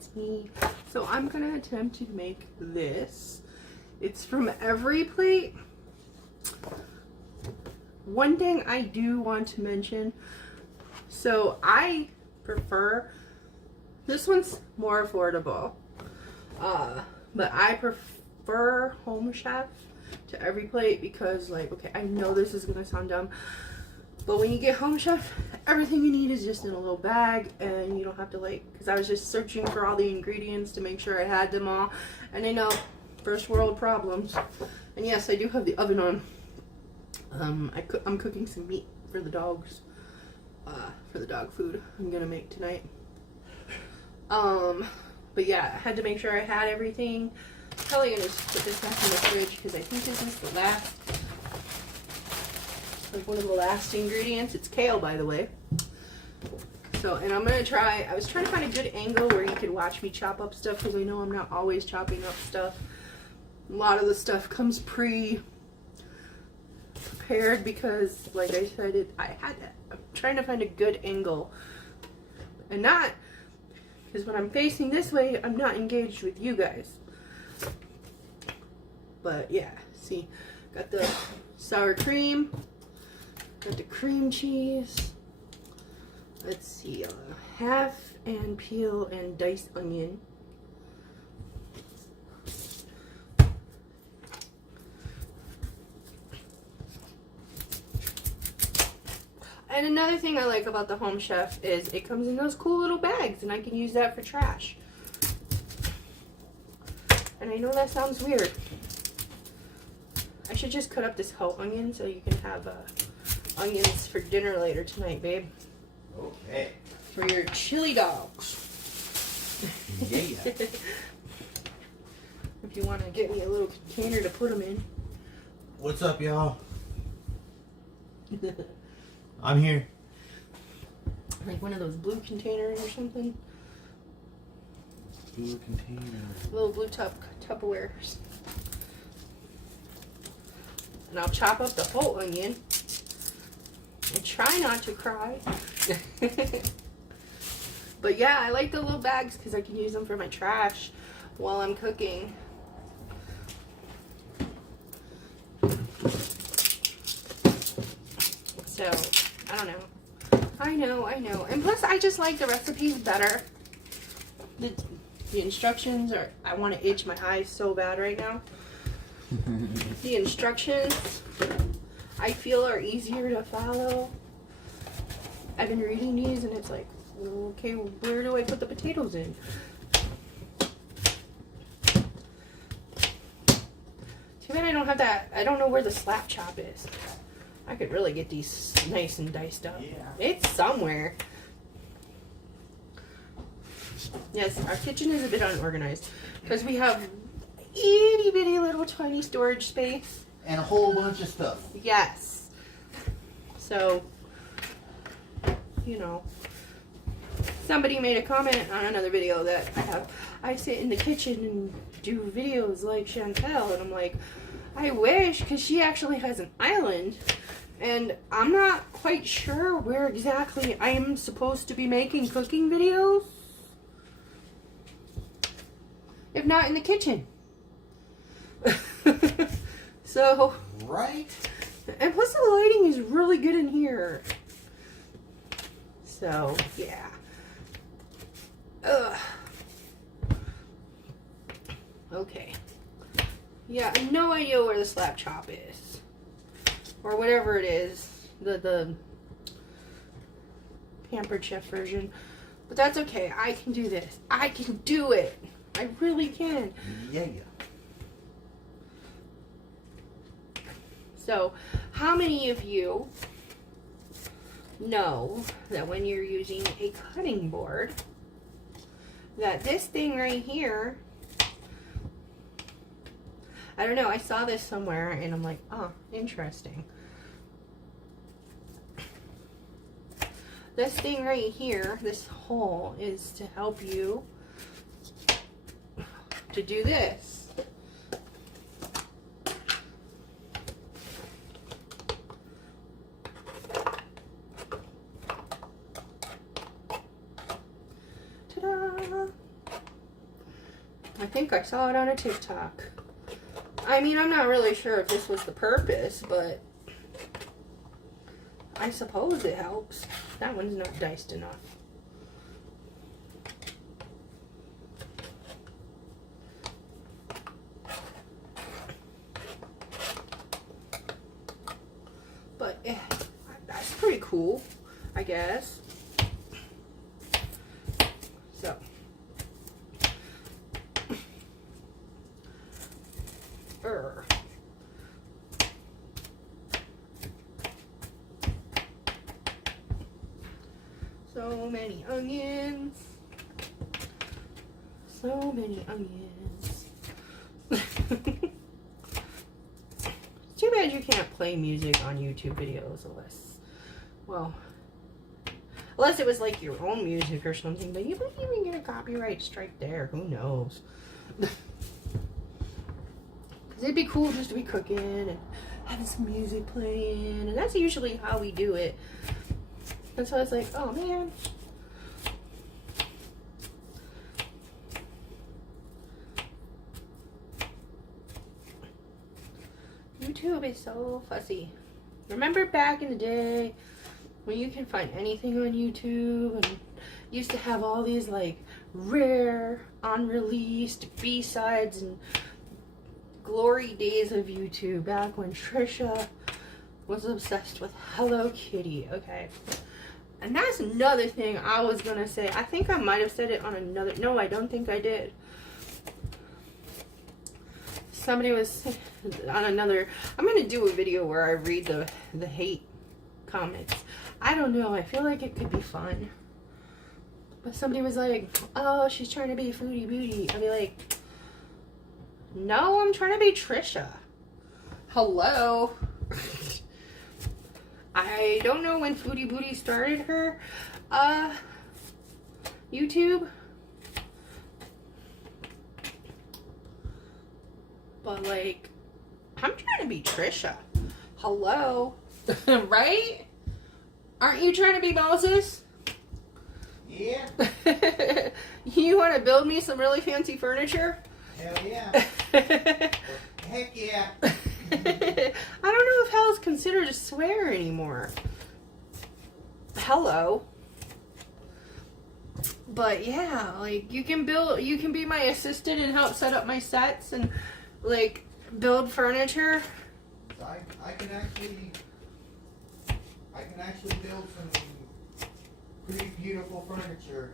it's me. So I'm gonna attempt to make this. It's from Everyplate. One thing I do want to mention, so I prefer, this one's more affordable, but I prefer Home Chef to Everyplate because, like, okay, I know this is gonna sound dumb, but when you get Home Chef, everything you need is just in a little bag, and you don't have to, like, because I was just searching for all the ingredients to make sure I had them all, and I know, first world problems. And yes, I do have the oven on. I'm cooking some meat for the dogs, for the dog food I'm gonna make tonight. But yeah, I had to make sure I had everything. Probably gonna just put this back in the fridge because I think this is the last, like one of the last ingredients. It's kale, by the way. So, and I'm gonna try, I was trying to find a good angle where you could watch me chop up stuff because I know I'm not always chopping up stuff. A lot of the stuff comes prepared because, like I said, I'm trying to find a good angle. And not, because when I'm facing this way, I'm not engaged with you guys. But yeah, see, got the sour cream, got the cream cheese. Let's see, half and peel and diced onion. And another thing I like about the Home Chef is it comes in those cool little bags, and I can use that for trash. And I know that sounds weird. I should just cut up this whole onion so you can have onions for dinner later tonight, babe. Okay. For your chili dogs. Yeah. If you want to get me a little container to put them in. What's up, y'all? I'm here. Like one of those blue containers or something. Blue container. Little blue Tupperwares. And I'll chop up the whole onion. And try not to cry. But yeah, I like the little bags because I can use them for my trash while I'm cooking. So, I don't know. I know. And plus, I just like the recipes better. The instructions are, I want to itch my eyes so bad right now. The instructions, I feel, are easier to follow. I've been reading these and it's like, okay, where do I put the potatoes in? Too bad I don't have that. I don't know where the slap chop is. I could really get these nice and diced up. Yeah. It's somewhere. Yes, our kitchen is a bit unorganized because we have itty bitty little tiny storage space. And a whole bunch of stuff. Yes. So, you know, somebody made a comment on another video that I sit in the kitchen and do videos like Chantel, and I'm like, I wish, because she actually has an island, and I'm not quite sure where exactly I am supposed to be making cooking videos. If not in the kitchen. So. Right? And plus the lighting is really good in here. So, yeah. Ugh. Okay. Yeah, I have no idea where the slap chop is. Or whatever it is. The Pampered Chef version. But that's okay. I can do this. I can do it. I really can. Yeah. So, how many of you know that when you're using a cutting board, that this thing right here, I don't know, I saw this somewhere and I'm like, oh, interesting. This thing right here, this hole, is to help you to do this. Ta-da! I think I saw it on a TikTok. I mean, I'm not really sure if this was the purpose, but I suppose it helps. That one's not diced enough. But yeah, that's pretty cool, I guess. So. So many onions. So many onions. Too bad you can't play music on YouTube videos unless it was like your own music or something, but you might even get a copyright strike there. Who knows? Because it'd be cool just to be cooking and having some music playing, and that's usually how we do it. And so I was like, oh man. YouTube is so fussy. Remember back in the day when you can find anything on YouTube, and used to have all these like rare, unreleased B-sides and glory days of YouTube, back when Trisha was obsessed with Hello Kitty. Okay. And that's another thing I was gonna say. I think I might have said it on another. No, I don't think I did. Somebody was on another. I'm gonna do a video where I read the hate comments. I don't know. I feel like it could be fun. But somebody was like, "Oh, she's trying to be foodie booty." I'd be like, "No, I'm trying to be Trisha." Hello. I don't know when Foodie Booty started her YouTube, but like, I'm trying to be Trisha. Hello. Right? Aren't you trying to be Moses? Yeah. You want to build me some really fancy furniture? Hell yeah. Heck yeah. I don't know if hell is considered a swear anymore. Hello. But yeah, like you can be my assistant and help set up my sets and like build furniture. I can actually build some pretty beautiful furniture.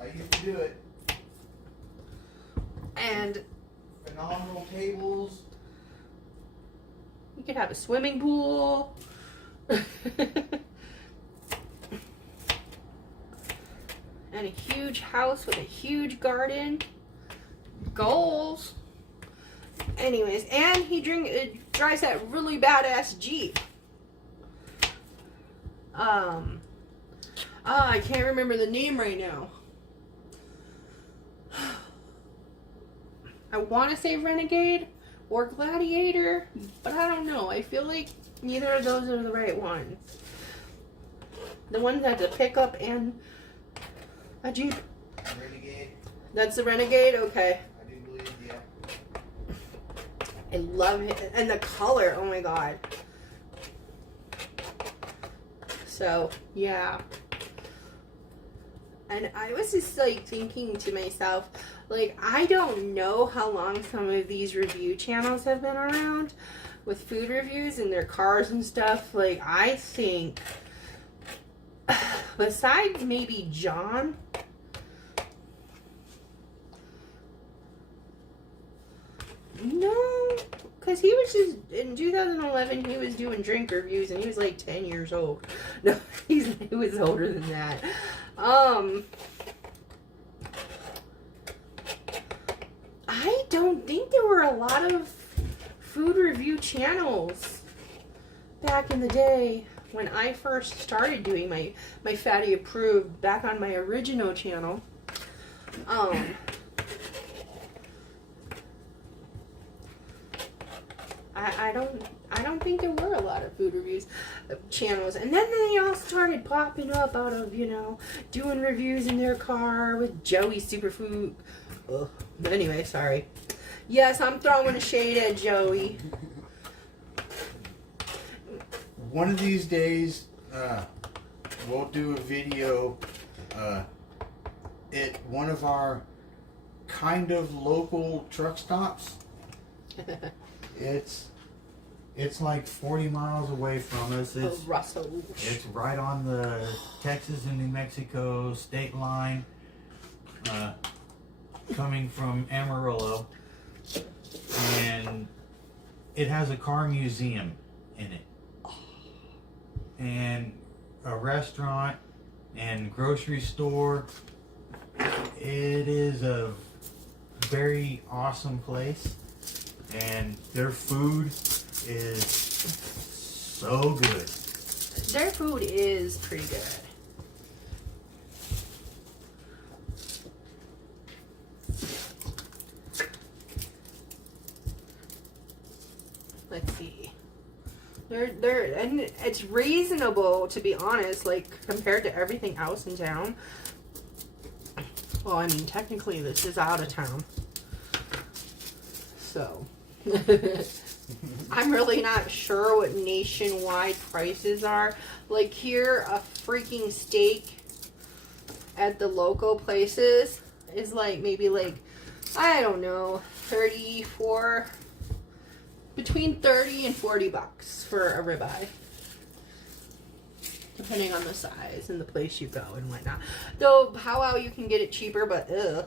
I used to do it. And phenomenal tables. You could have a swimming pool. And a huge house with a huge garden. Goals. Anyways, and he drives that really badass Jeep. I can't remember the name right now. I want to say Renegade or Gladiator, but I don't know. I feel like neither of those are the right ones. The one that's a pickup and a Jeep. Renegade. That's the Renegade? Okay. I do believe, yeah. I love it. And the color, oh my god. So, yeah. And I was just like thinking to myself, like, I don't know how long some of these review channels have been around with food reviews and their cars and stuff. Like, I think, besides maybe John, no, because he was just, in 2011, he was doing drink reviews and he was like 10 years old. No, he was older than that. I don't think there were a lot of food review channels back in the day when I first started doing my Fatty Approved back on my original channel. I don't think there were a lot of food reviews channels, and then they all started popping up out of, you know, doing reviews in their car with Joey Superfood. Ugh. But anyway, sorry. Yes, I'm throwing a shade at Joey. One of these days, we'll do a video at one of our kind of local truck stops. It's like 40 miles away from us. It's Russell. It's right on the Texas and New Mexico state line, coming from Amarillo, and it has a car museum in it, and a restaurant and grocery store. It is a very awesome place, and their food is so good. Their food is pretty good. Let's see. And it's reasonable, to be honest, like compared to everything else in town. Well, I mean, technically this is out of town. So I'm really not sure what nationwide prices are. Like here, a freaking steak at the local places is like maybe like, I don't know, between 30 and 40 bucks for a ribeye. Depending on the size and the place you go and whatnot. Though, how you can get it cheaper, but ugh.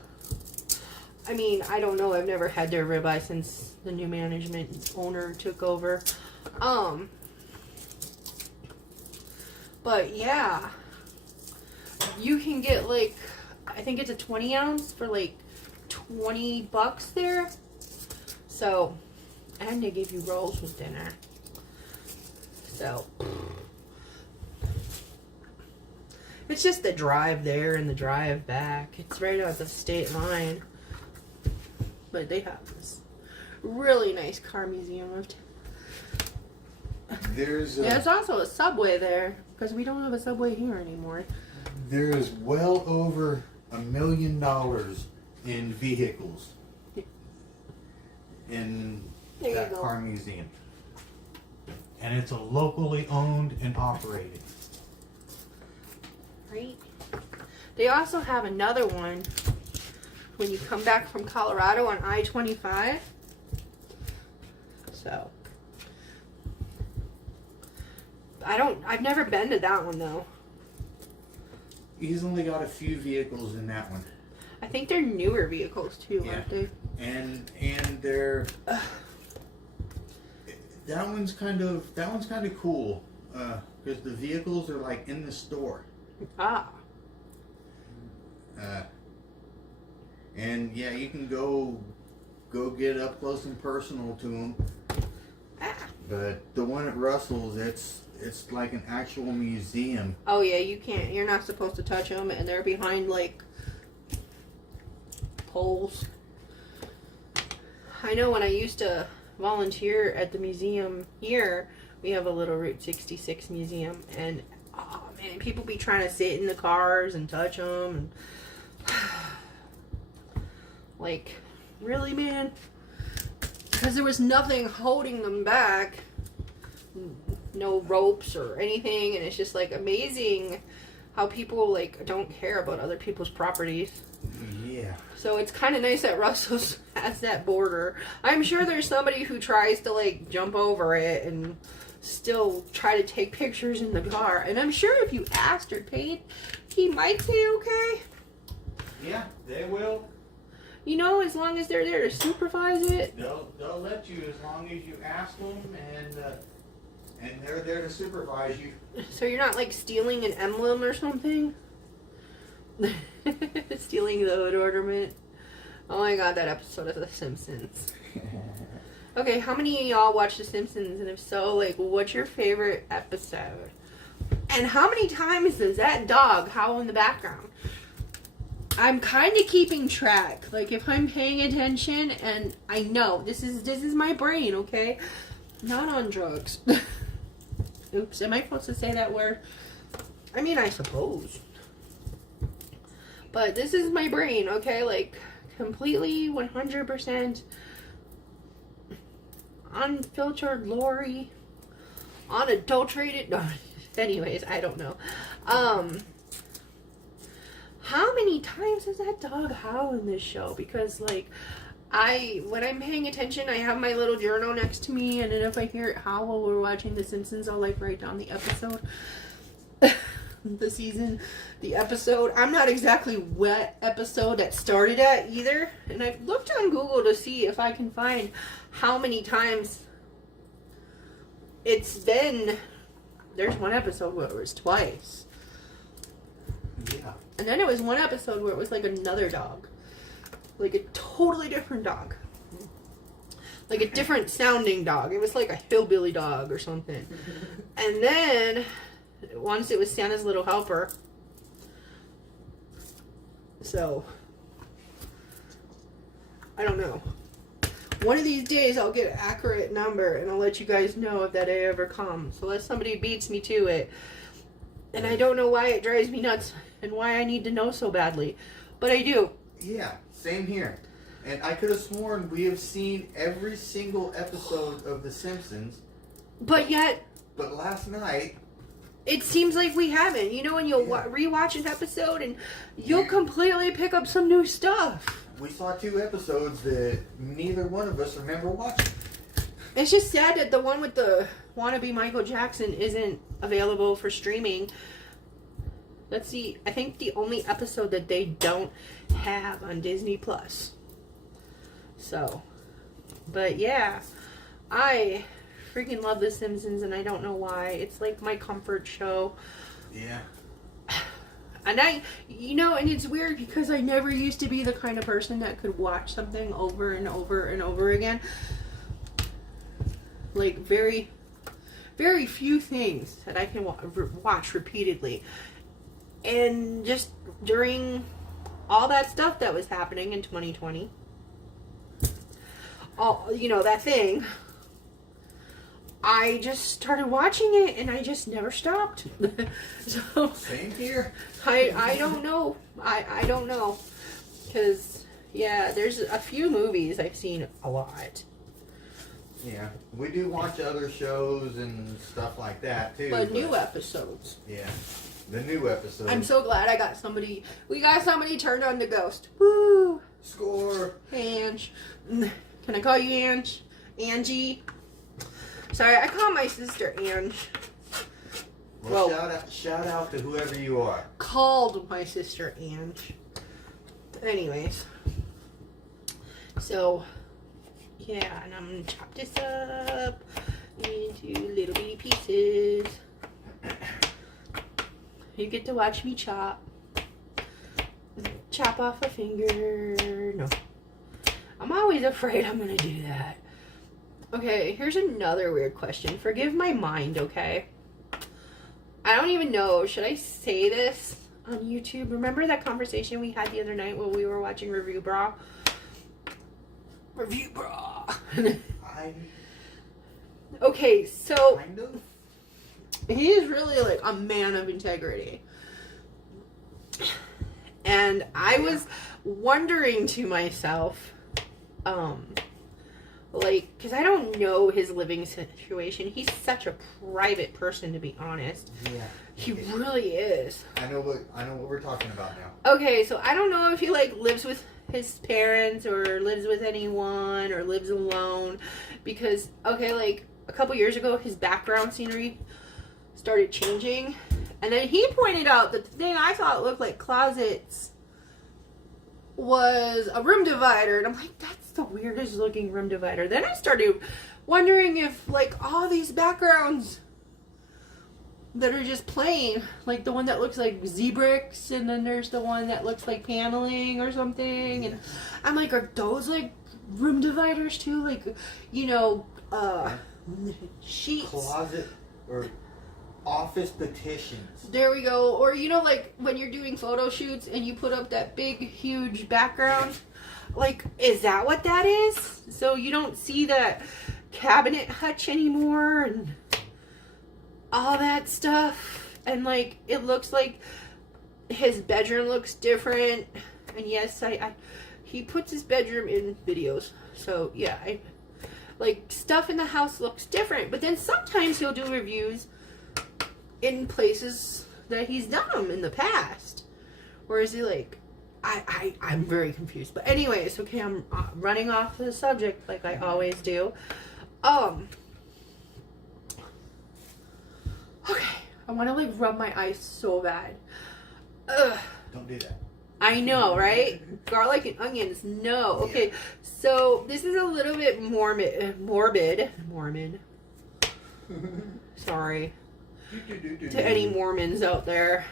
I mean, I don't know. I've never had their ribeye since the new management owner took over. But yeah. You can get like, I think it's a 20 ounce for like 20 bucks there. So, and they give you rolls with dinner. So, it's just the drive there and the drive back. It's right at the state line. But they have this really nice car museum. There's also a Subway there, because we don't have a Subway here anymore. There is well over $1 million in vehicles in that car museum. And it's a locally owned and operated. Right. They also have another one when you come back from Colorado on I-25. So I've never been to that one though. He's only got a few vehicles in that one. I think they're newer vehicles too, yeah. aren't they? And they're that one's kind of cool because the vehicles are like in the store. And yeah, you can go get up close and personal to them. But the one at Russell's, it's like an actual museum. Oh yeah, you can't. You're not supposed to touch them, and they're behind like poles. I know when I used to volunteer at the museum here, we have a little Route 66 museum, and oh man, people be trying to sit in the cars and touch them, and like, really, man? Because there was nothing holding them back, no ropes or anything, and it's just like amazing how people like don't care about other people's properties. Yeah. So it's kind of nice that Russell's has that border. I'm sure there's somebody who tries to like jump over it and still try to take pictures in the car. And I'm sure if you asked or paid, he might say okay. Yeah, they will. You know, as long as they're there to supervise it. They'll let you as long as you ask them, and they're there to supervise you. So you're not like stealing an emblem or something? Stealing the hood ornament. Oh my god, that episode of The Simpsons. Okay, how many of y'all watch The Simpsons? And if so, like, what's your favorite episode? And how many times does that dog howl in the background? I'm kind of keeping track. Like, if I'm paying attention, and I know this is my brain, okay? Not on drugs. Oops, am I supposed to say that word? I mean, I suppose. But this is my brain, okay? Like, completely 100% unfiltered Lori, unadulterated. No, anyways, I don't know. How many times does that dog howl in this show? Because, like, when I'm paying attention, I have my little journal next to me, and then if I hear it howl while we're watching The Simpsons, I'll, like, write down the episode. The season, the episode. I'm not exactly what episode that started at either. And I've looked on Google to see if I can find how many times it's been. There's one episode where it was twice. Yeah. And then it was one episode where it was like another dog. Like a totally different dog. Like a different sounding dog. It was like a hillbilly dog or something. And then once it was Santa's Little Helper. So, I don't know. One of these days I'll get an accurate number and I'll let you guys know if that day ever comes. Unless somebody beats me to it. And I don't know why it drives me nuts and why I need to know so badly. But I do. Yeah, same here. And I could have sworn we have seen every single episode of The Simpsons. But yet, But last night, it seems like we haven't. You know, when you'll rewatch an episode and you'll completely pick up some new stuff. we saw 2 episodes that neither one of us remember watching. It's just sad that the one with the wannabe Michael Jackson isn't available for streaming. Let's see. I think the only episode that they don't have on Disney Plus. So, but yeah, I freaking love The Simpsons, and I don't know why. It's like my comfort show. Yeah. And and it's weird because I never used to be the kind of person that could watch something over and over and over again. Like, very, very few things that I can watch repeatedly. And just during all that stuff that was happening in 2020, that thing, I just started watching it and I just never stopped. So Same here. I don't know. I don't know. Because, yeah, there's a few movies I've seen a lot. Yeah. We do watch other shows and stuff like that, too. But new episodes. Yeah. The new episodes. I'm so glad we got somebody turned on the Ghost. Woo! Score! Hey, Ange. Can I call you Ange? Angie? Sorry, I call my sister Ange. Well, shout out to whoever you are. Called my sister Ange. Anyways. So, yeah, and I'm going to chop this up into little bitty pieces. You get to watch me chop. Chop off a finger. No. I'm always afraid I'm going to do that. Okay, here's another weird question. Forgive my mind, okay? I don't even know. Should I say this on YouTube? Remember that conversation we had the other night when we were watching Review Bra? Review Bra. Okay, so Kind of. he is really like a man of integrity. And I was wondering to myself, because I don't know his living situation. He's such a private person, to be honest. Yeah. He really is. I know what we're talking about now. Okay, so I don't know if he lives with his parents or lives with anyone or lives alone, because a couple years ago his background scenery started changing, and then he pointed out that the thing I thought looked like closets was a room divider, and I'm like, that's the weirdest looking room divider. Then I started wondering if all these backgrounds that are just plain, like the one that looks like Z-bricks, and then there's the one that looks like paneling or something, and I'm like, are those room dividers too? Sheets, Closet or office petitions. there we go. Or when you're doing photo shoots and you put up that big huge background, is that what that is? So you don't see that cabinet hutch anymore? And all that stuff. And like, it looks like his bedroom looks different. And yes, he puts his bedroom in videos. So yeah, like, stuff in the house looks different. But then sometimes he'll do reviews in places that he's done them in the past. Or is he like, I'm very confused. But anyways, okay, I'm running off the subject like I always do. Okay, I want to like rub my eyes so bad. Ugh. Don't do that. I know, right? Garlic and onions, no. Okay, so this is a little bit morbid. Sorry to any Mormons out there.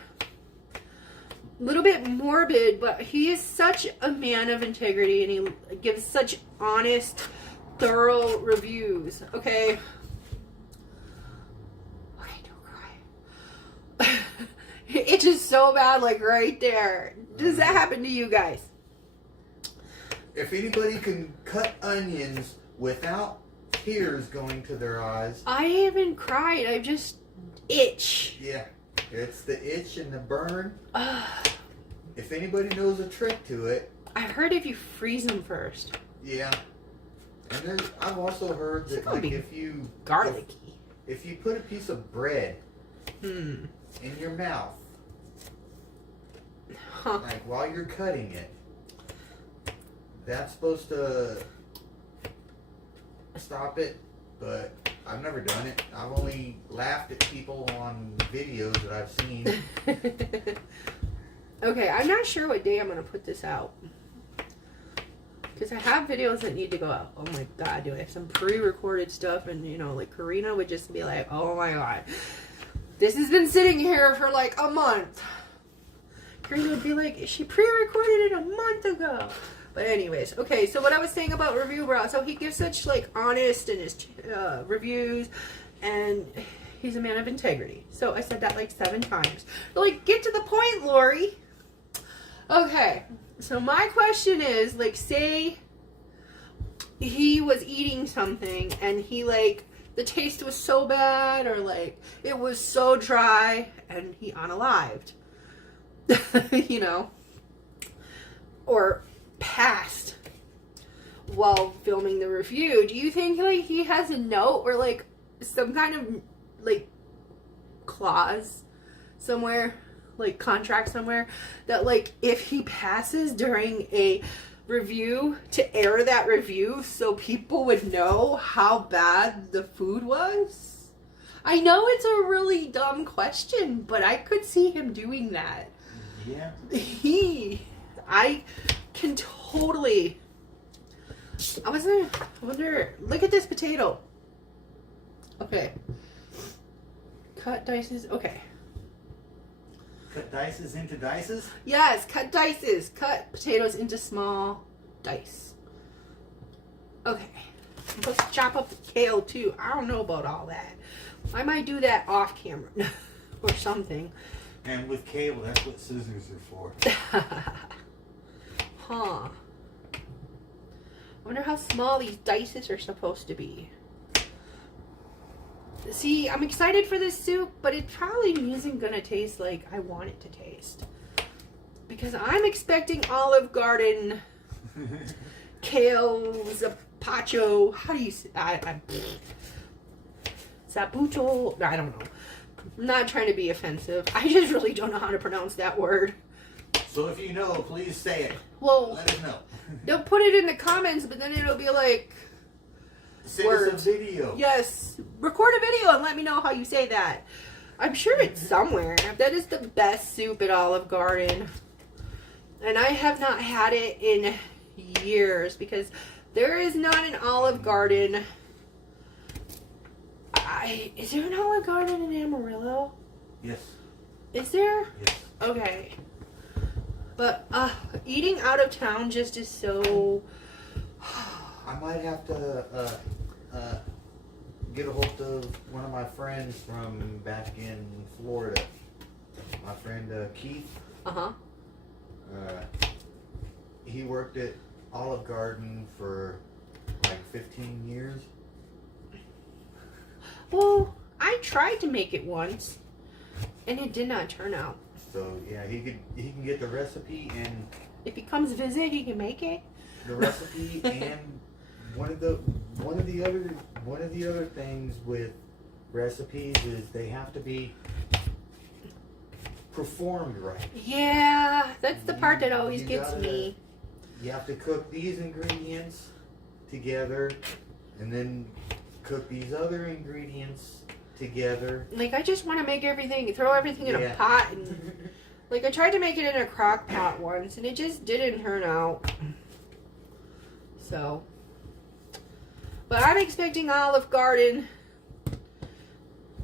A little bit morbid, but he is such a man of integrity, and he gives such honest, thorough reviews. Okay. Okay, don't cry. It's just so bad, like right there. Does that happen to you guys? If anybody can cut onions without tears going to their eyes. I haven't cried. I just itch. Yeah. It's the itch and the burn. If anybody knows a trick to it. I heard if you freeze them first. Yeah. And I've also heard that like if you garlicky. If you put a piece of bread in your mouth, like while you're cutting it, that's supposed to stop it, but I've never done it. I've only laughed at people on videos that I've seen. Okay, I'm not sure what day I'm going to put this out. Because I have videos that need to go out. Oh my god, do I have some pre-recorded stuff? And, you know, like Karina would just be like, oh my god. This has been sitting here for like a month. Karina would be like, she pre-recorded it a month ago. But anyways, okay, so what I was saying about Review Bro. So he gives such like honest in his reviews. And he's a man of integrity. So I said that like 7 times. But like, get to the point, Lori. Okay. So my question is, like, say he was eating something and he, like, the taste was so bad or, like, it was so dry and he unalived. You know? Or passed while filming the review. Do you think, like, he has a note or, like, some kind of, like, clause somewhere? Like contract somewhere that like if he passes during a review to air that review so people would know how bad the food was? I know it's a really dumb question, but I could see him doing that. Yeah. I can totally. I wonder, look at this potato. Okay. Cut dices. Okay. Cut dices into dices? Yes, cut dices. Cut potatoes into small dice. Okay. Let's chop up the kale too. I don't know about all that. I might do that off camera or something. And with kale, that's what scissors are for. Huh. I wonder how small these dices are supposed to be. See, I'm excited for this soup, but it probably isn't going to taste like I want it to taste. Because I'm expecting Olive Garden, kale, zappacho, how do you say, zabuto, I don't know. I'm not trying to be offensive. I just really don't know how to pronounce that word. So if you know, please say it. Well, let us know. They'll put it in the comments, but then it'll be like... Send us a video. Yes. Record a video and let me know how you say that. I'm sure it's somewhere. That is the best soup at Olive Garden. And I have not had it in years because there is not an Olive Garden. Is there an Olive Garden in Amarillo? Yes. Is there? Yes. Okay. But eating out of town just is so... I might have to get a hold of one of my friends from back in Florida. My friend Keith. Uh-huh. He worked at Olive Garden for like 15 years. Well, I I tried to make it once, and it did not turn out. So yeah, he can get the recipe, and if he comes visit, he can make it. The recipe and one of the other things with recipes is they have to be performed right. Yeah, that's the part that always gets me. You have to cook these ingredients together, and then cook these other ingredients together. Like, I just want to make everything, throw everything in a pot. And, like, I tried to make it in a crock pot once, and it just didn't turn out. So, but I'm expecting Olive Garden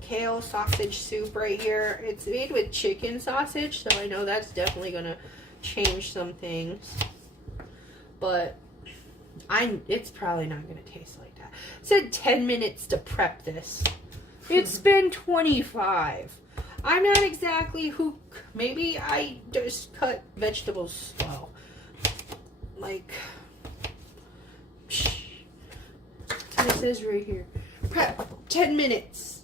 kale sausage soup right here. It's made with chicken sausage, so I know that's definitely going to change some things. But it's probably not going to taste like that. It said 10 minutes to prep this. It's been 25. I'm not exactly who. Maybe I just cut vegetables slow. Like, it says right here. Prep 10 minutes.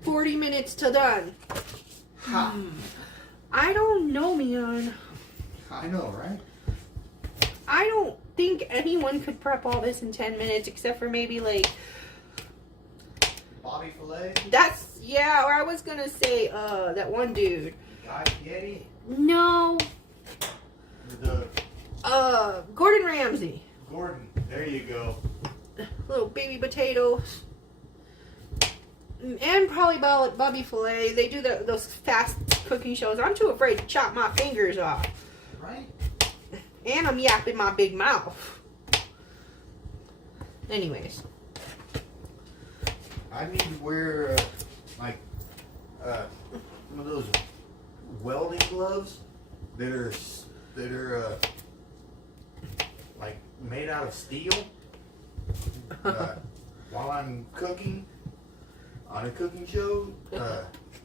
40 minutes till done. I don't know, man. I know, right? I don't think anyone could prep all this in 10 minutes except for maybe like Bobby Filet? That's, yeah, or I was gonna say, that one dude. Guy Fieri? No. Gordon Ramsay. Gordon, there you go. Little baby potatoes. And probably Bobby Filet. They do those fast cooking shows. I'm too afraid to chop my fingers off. Right? And I'm yapping my big mouth. Anyways. I need to wear one of those welding gloves that are like made out of steel while I'm cooking on a cooking show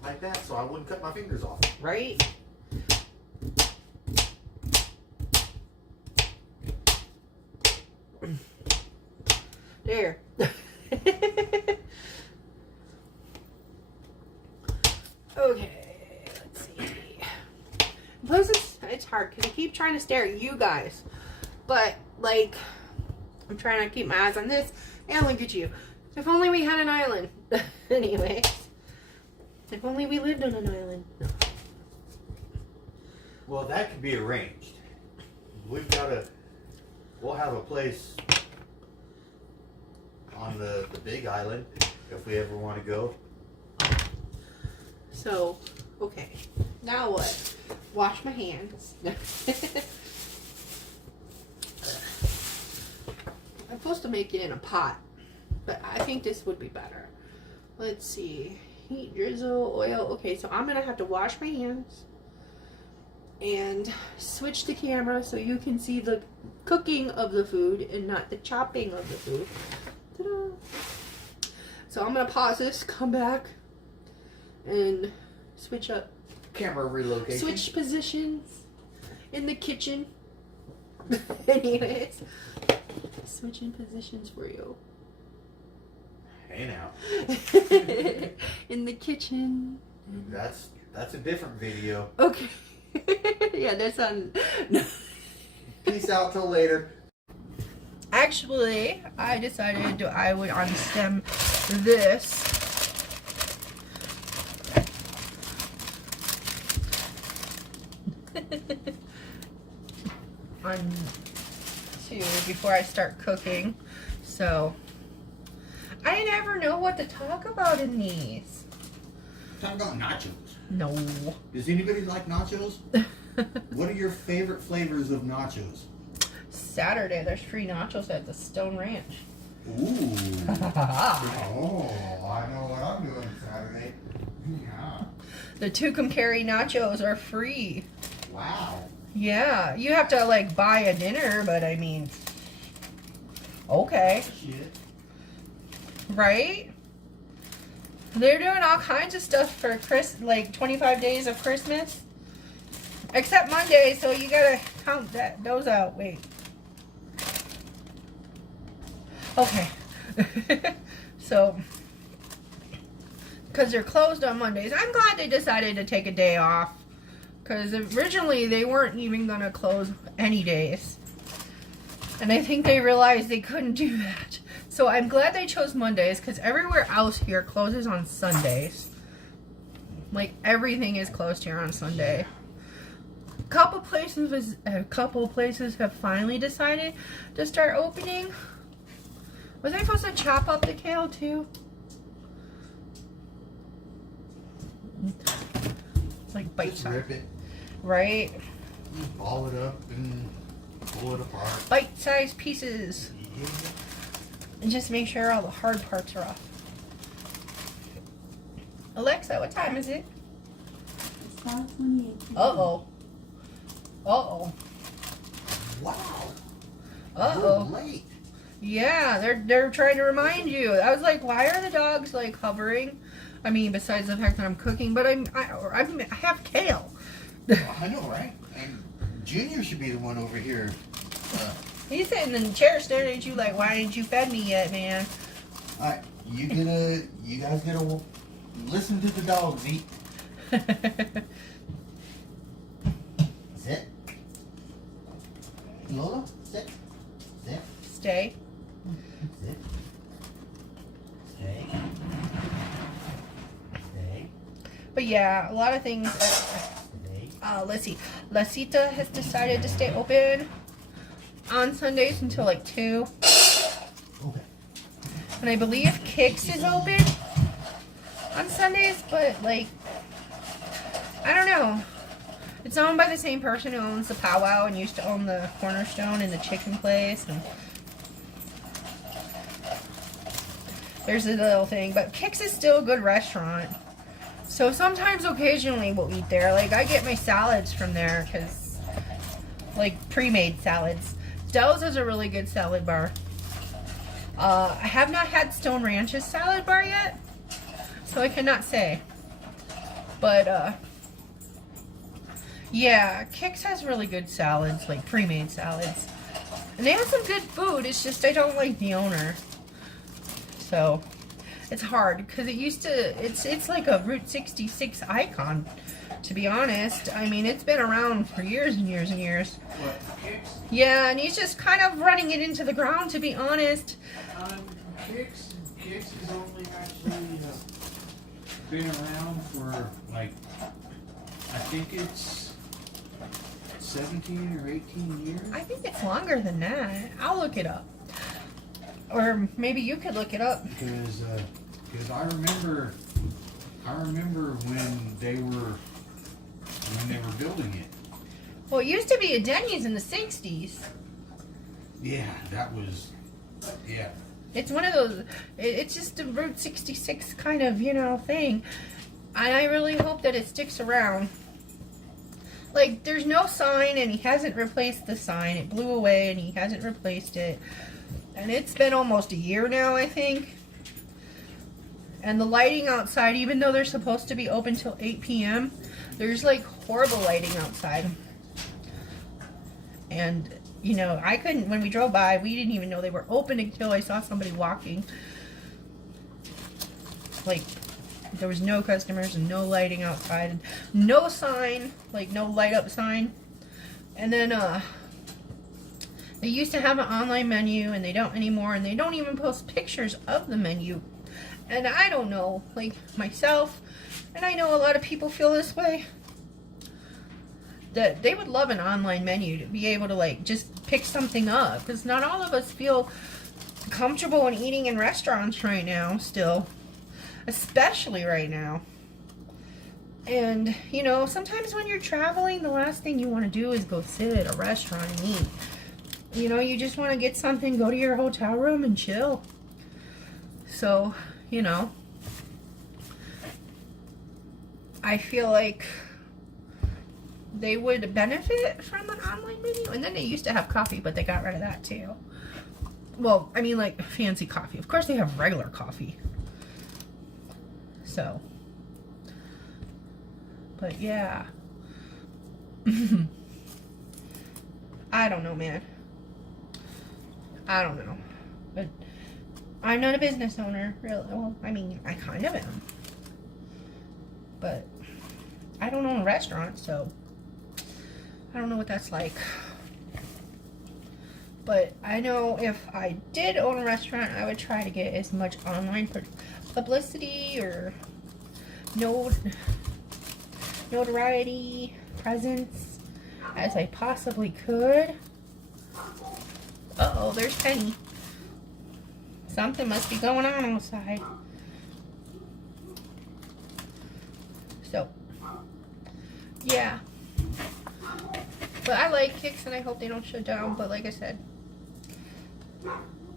like that, so I wouldn't cut my fingers off. Right? There. Okay, let's see. Plus, it's hard because I keep trying to stare at you guys, but like, I'm trying to keep my eyes on this and look at you. If only we had an island. Anyways, if only we lived on an island. No. Well, that could be arranged. We'll have a place on the big island if we ever want to go. So, okay. Now what? Wash my hands. I'm supposed to make it in a pot, but I think this would be better. Let's see. Heat, drizzle, oil. Okay, so I'm going to have to wash my hands and switch the camera so you can see the cooking of the food and not the chopping of the food. Ta-da. So I'm going to pause this, come back, and switch up. Camera relocation. Switch positions in the kitchen. Anyways, switching positions for you. Hey now. In the kitchen. That's a different video. Okay. Yeah, that's on. Peace out till later. Actually, I decided I would unstem this. On two before I start cooking. So I never know what to talk about in these. Talk about nachos. No. Does anybody like nachos? What are your favorite flavors of nachos? Saturday, there's free nachos at the Stone Ranch. Ooh. Oh, I know what I'm doing Saturday. Yeah. The Tucumcari nachos are free. Wow. Yeah, you have to like buy a dinner, but I mean, okay. Shit. Right? They're doing all kinds of stuff for like 25 days of Christmas. Except Monday, so you gotta count those out. Wait. Okay. So, because they're closed on Mondays. I'm glad they decided to take a day off. Because originally they weren't even going to close any days. And I think they realized they couldn't do that. So I'm glad they chose Mondays, because everywhere else here closes on Sundays. Like, everything is closed here on Sunday. A couple places have finally decided to start opening. Was I supposed to chop up the kale too? It's like bite Just size. rip it, Right? ball it up, and pull it apart. Bite-sized pieces. Yeah. And just make sure all the hard parts are off. Alexa, what time is it? It's 5:28. Uh-oh. Uh-oh. Wow. Uh-oh. You're late. Yeah, they're trying to remind you. I was like, why are the dogs like hovering? I mean, besides the fact that I'm cooking, but I have Kale. I know, right? And Junior should be the one over here. He's sitting in the chair staring at you like, why didn't you fed me yet, man? Alright, you guys gotta listen to the dogs eat. Sit. Lola, sit. Sit. Stay. Sit. Stay. Stay. But yeah, a lot of things. Stay. Let's see. Lasita has decided to stay open on Sundays until like 2. Okay. And I believe Kix is open on Sundays, but like, I don't know. It's owned by the same person who owns the Powwow and used to own the Cornerstone and the chicken place. And there's a little thing, but Kix is still a good restaurant. So sometimes, occasionally, we'll eat there. Like, I get my salads from there because, like, pre-made salads. Dell's is a really good salad bar. I have not had Stone Ranch's salad bar yet, so I cannot say. But, yeah, Kix has really good salads, like pre-made salads. And they have some good food, it's just I don't like the owner. So, it's hard, because it used to, it's like a Route 66 icon, to be honest. I mean, it's been around for years and years and years. What, Kix? Yeah, and he's just kind of running it into the ground, to be honest. Kix has only actually been around for, like, I think it's 17 or 18 years. I think it's longer than that. I'll look it up. Or maybe you could look it up. Because I remember when they were building it. Well, it used to be a Denny's in the 60s. Yeah, that was, yeah. It's one of those, it's just a Route 66 kind of, you know, thing. And I really hope that it sticks around. Like, there's no sign, and he hasn't replaced the sign. It blew away, and he hasn't replaced it. And it's been almost a year now, I think. And the lighting outside, even though they're supposed to be open till 8 p.m., there's, like, horrible lighting outside. And, you know, I couldn't, when we drove by, we didn't even know they were open until I saw somebody walking. Like, there was no customers and no lighting outside. And no sign, like no light up sign. And then, they used to have an online menu and they don't anymore. And they don't even post pictures of the menu. And I don't know, like myself, and I know a lot of people feel this way, that they would love an online menu to be able to like just pick something up. Because not all of us feel comfortable in eating in restaurants right now still. Especially right now. And, you know, sometimes when you're traveling, the last thing you want to do is go sit at a restaurant and eat. You know, you just want to get something, go to your hotel room and chill. So, you know, I feel like they would benefit from an online menu. And then they used to have coffee, but they got rid of that too. Well, I mean, like fancy coffee. Of course they have regular coffee. So, but yeah, I don't know, man. I don't know, but I'm not a business owner, really. Well, I mean, I kind of am. But I don't own a restaurant, so I don't know what that's like. But I know if I did own a restaurant, I would try to get as much online publicity or notoriety, presence as I possibly could. Uh-oh, there's Penny. Something must be going on outside. So, yeah. But I like Kicks and I hope they don't shut down. But like I said,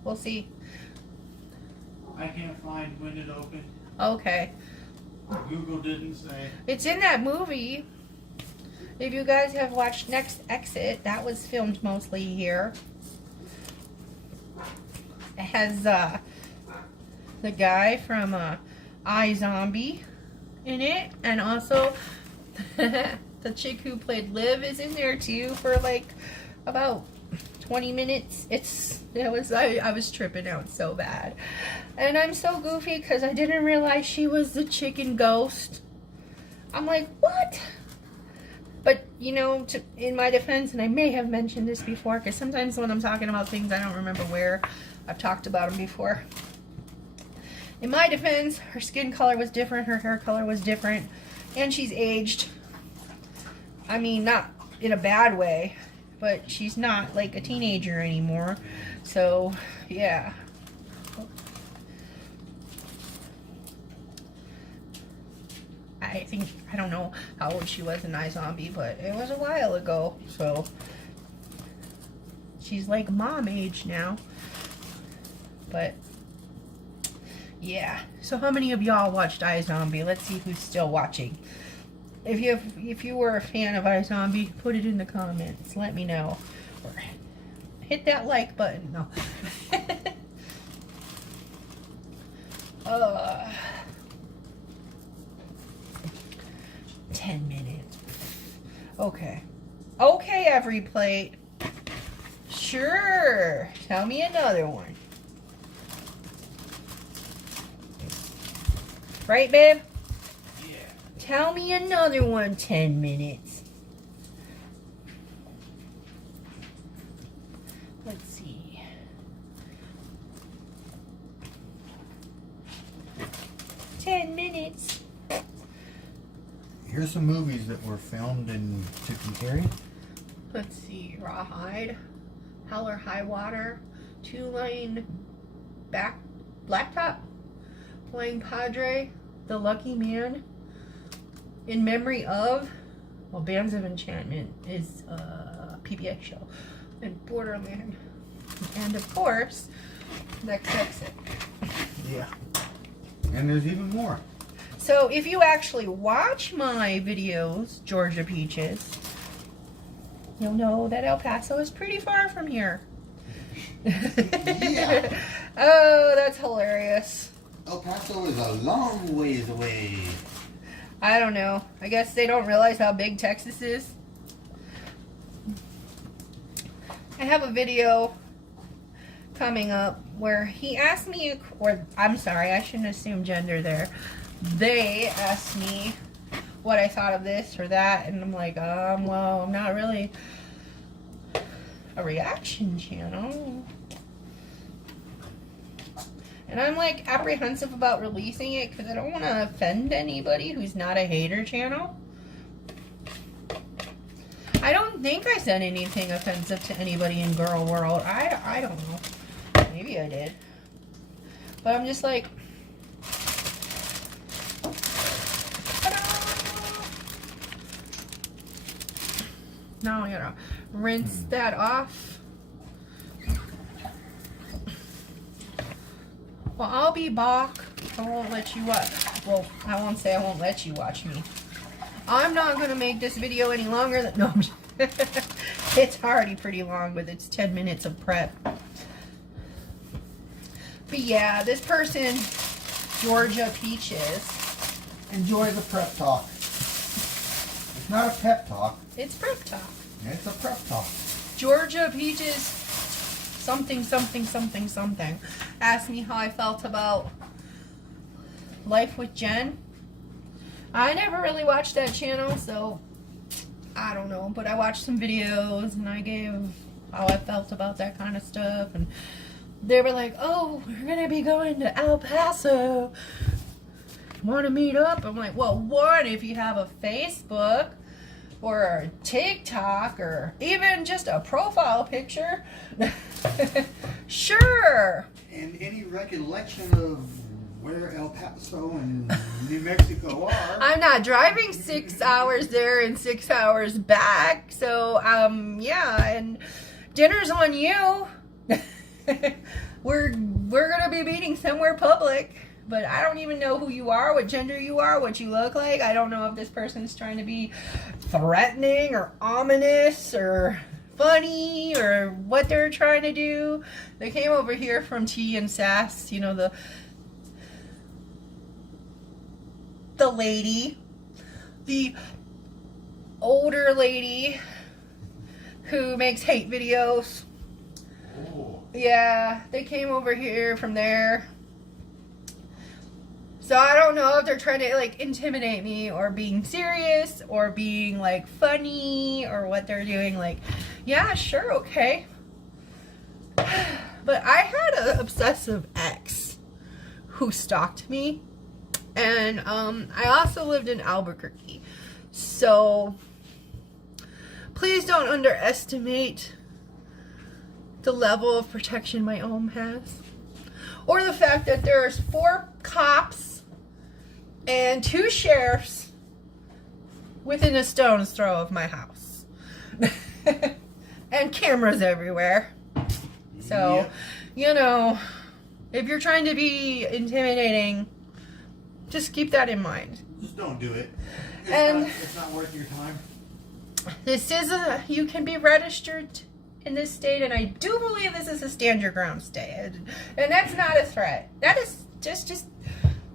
we'll see. I can't find when it opened. Okay. Google didn't say. It's in that movie. If you guys have watched Next Exit, that was filmed mostly here. It has the guy from iZombie in it, and also the chick who played Liv is in there too for like about 20 minutes. I was tripping out so bad, and I'm so goofy because I didn't realize she was the chicken ghost. I'm like, what? But you know, in my defense, and I may have mentioned this before, because sometimes when I'm talking about things, I don't remember where I've talked about them before. In my defense, her skin color was different, her hair color was different, and she's aged. I mean, not in a bad way, but she's not like a teenager anymore. So, yeah. I don't know how old she was in iZombie, but it was a while ago. So, she's like mom age now. But, yeah. So how many of y'all watched iZombie? Let's see who's still watching. If you were a fan of iZombie, put it in the comments. Let me know. Or hit that like button. No. 10 minutes. Okay. Okay, Everyplate. Sure. Tell me another one. Right, babe? Yeah. Tell me another one, 10 minutes. Let's see. Ten minutes. Here's some movies that were filmed in Tucumcari. Let's see. Rawhide. Hell or High Water. Two-Lane Blacktop. Flying Padre. The Lucky Man. In Memory of. Well, Bands of Enchantment is a PBS show. And Borderland. And of course, Next Exit. Yeah. And there's even more. So if you actually watch my videos, Georgia Peaches, you'll know that El Paso is pretty far from here. Yeah. Oh, that's hilarious. El Paso is a long ways away. I don't know. I guess they don't realize how big Texas is. I have a video coming up where he asked me, or I'm sorry, I shouldn't assume gender there. They asked me what I thought of this or that, and I'm like, well, I'm not really a reaction channel. And I'm like apprehensive about releasing it because I don't want to offend anybody who's not a hater channel. I don't think I said anything offensive to anybody in Girl World. I don't know. Maybe I did. But I'm just like, now I gotta rinse that off. Well, I'll be back. I won't let you watch. Well, I won't say I won't let you watch me. I'm not gonna make this video any longer than, no, I'm just, it's already pretty long with its 10 minutes of prep. But yeah, this person, Georgia Peaches. Enjoy the prep talk. It's not a pep talk. It's prep talk. It's a prep talk. Georgia Peaches something asked me how I felt about Life with Jen. I never really watched that channel, so I don't know, but I watched some videos and I gave how I felt about that kind of stuff, and they were like, oh, we're gonna be going to El Paso, want to meet up? I'm like, well, one, if you have a Facebook or a TikTok or even just a profile picture, sure. And any recollection of where El Paso and New Mexico are? I'm not driving 6 hours there and 6 hours back, so yeah, and dinner's on you. we're gonna be meeting somewhere public, but I don't even know who you are, what gender you are, what you look like. I don't know if this person's trying to be threatening or ominous or funny or what they're trying to do. They came over here from Tea and Sass, you know, the lady, the older lady who makes hate videos. Oh. Yeah, they came over here from there. So I don't know if they're trying to like intimidate me or being serious or being like funny or what they're doing. Like, yeah, sure, okay. But I had an obsessive ex who stalked me. And I also lived in Albuquerque. So please don't underestimate the level of protection my home has. Or the fact that there's 4 cops and 2 sheriffs within a stone's throw of my house. And cameras everywhere. So, Yep. you know, if you're trying to be intimidating, just keep that in mind. Just don't do it. It's not worth your time. This is you can be registered in this state, and I do believe this is a stand your ground state. And that's not a threat. That is just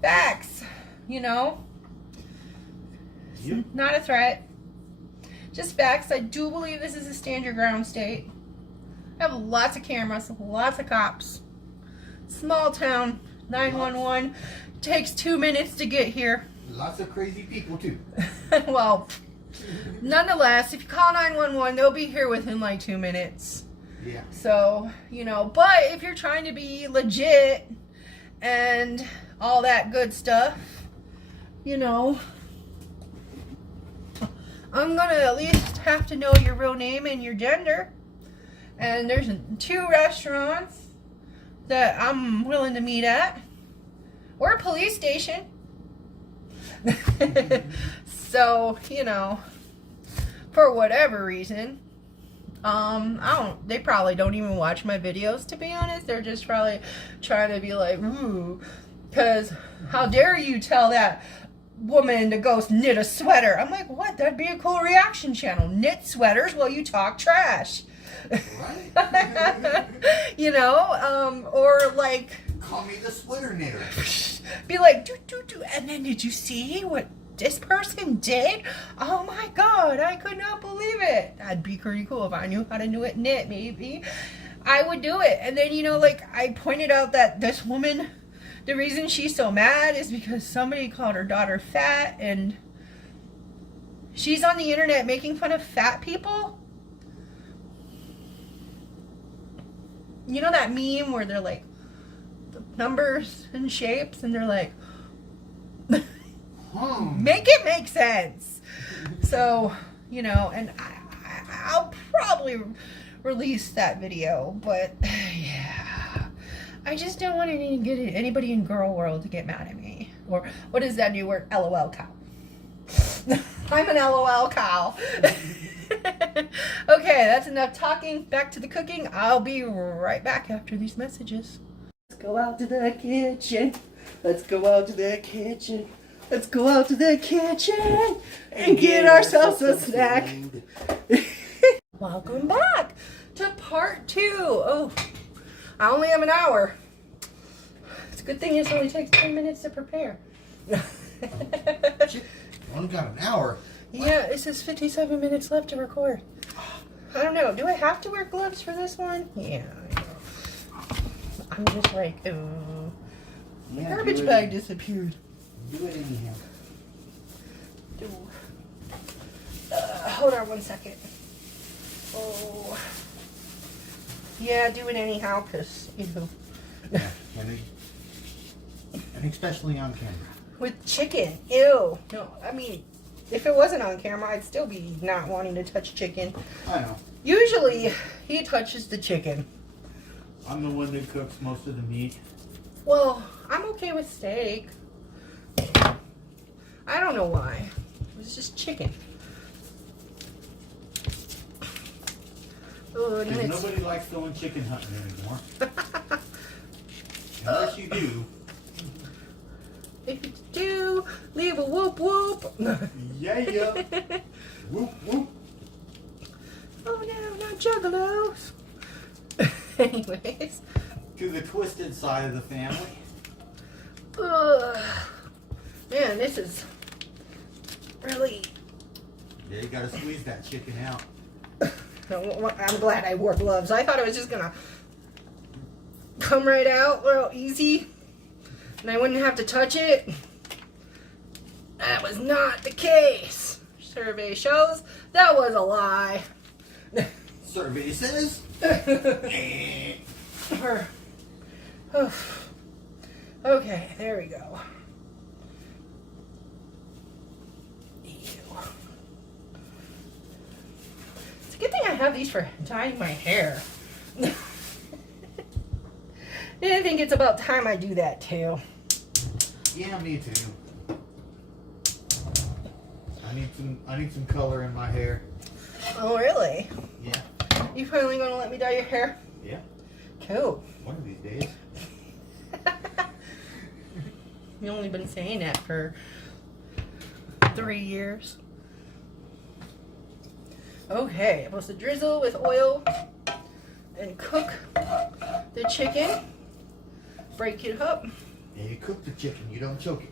facts, you know? Yep. Not a threat. Just facts. I do believe this is a stand your ground state. I have lots of cameras, lots of cops. Small town, 911. Takes 2 minutes to get here. Lots of crazy people too. Well, nonetheless, if you call 911, they'll be here within like 2 minutes. Yeah. So, you know, but if you're trying to be legit and all that good stuff, you know, I'm gonna at least have to know your real name and your gender. And there's 2 restaurants that I'm willing to meet at. Or a police station. So, you know, for whatever reason, they probably don't even watch my videos, to be honest. They're just probably trying to be like, ooh, because how dare you tell that woman to go knit a sweater? I'm like, what? That'd be a cool reaction channel. Knit sweaters while you talk trash. Right? You know, or like, Call me the sweater knitter. be like, do, and then did you see what this person did? Oh my god, I could not believe it. That'd be pretty cool if I knew how to knit, maybe. I would do it. And then, you know, like, I pointed out that this woman, the reason she's so mad is because somebody called her daughter fat, and she's on the internet making fun of fat people. You know that meme where they're like, numbers and shapes, and they're like, make it make sense. So, you know, and I'll probably release that video, but yeah, I just don't want anybody in girl world to get mad at me. Or what is that new word? LOL cow. I'm an LOL cow. Okay, that's enough talking. Back to the cooking. I'll be right back after these messages. Let's go out to the kitchen. Let's go out to the kitchen. Let's go out to the kitchen and get ourselves a snack. Welcome back to part 2. Oh, I only have an hour. It's a good thing it only takes 10 minutes to prepare. Only got an hour. Yeah, it says 57 minutes left to record. I don't know. Do I have to wear gloves for this one? Yeah, I know. I'm just like, oh. The Yeah, garbage do it- bag disappeared. Do it anyhow. Hold on 1 second. Oh. Yeah, do it anyhow, because, you know. Yeah, and especially on camera. With chicken. Ew. No, I mean, if it wasn't on camera, I'd still be not wanting to touch chicken. I know. Usually, he touches the chicken. I'm the one that cooks most of the meat. Well, I'm okay with steak. I don't know why. It was just chicken. Oh, and then Because it's... nobody likes going chicken hunting anymore. Unless you do. If you do, leave a whoop whoop. Yeah. Whoop, whoop. Oh no, not juggalos. Anyways. To the twisted side of the family. Ugh. Man, this is really... Yeah, you gotta squeeze that chicken out. I'm glad I wore gloves. I thought it was just gonna come right out real easy and I wouldn't have to touch it. That was not the case. Survey shows that was a lie. Survey says. Okay, there we go. It's a good thing I have these for dyeing my hair. I think it's about time I do that too. Yeah, me too. I need some color in my hair. Oh, really? Yeah. You finally gonna let me dye your hair? Yeah. Cool. One of these days. You've only been saying that for 3 years. Okay, I'm supposed to drizzle with oil and cook the chicken. Break it up. Yeah, you cook the chicken, you don't choke it.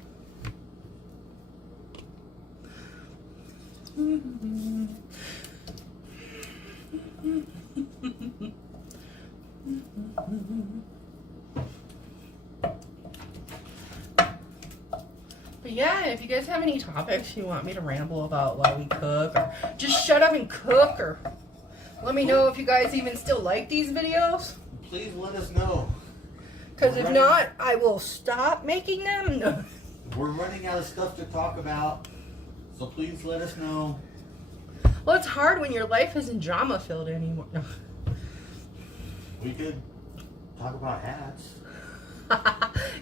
But yeah, if you guys have any topics you want me to ramble about while we cook, or just shut up and cook, or let me know if you guys even still like these videos. Please let us know. Because if not, I will stop making them. We're running out of stuff to talk about, so please let us know. Well, it's hard when your life isn't drama filled anymore. We could talk about hats.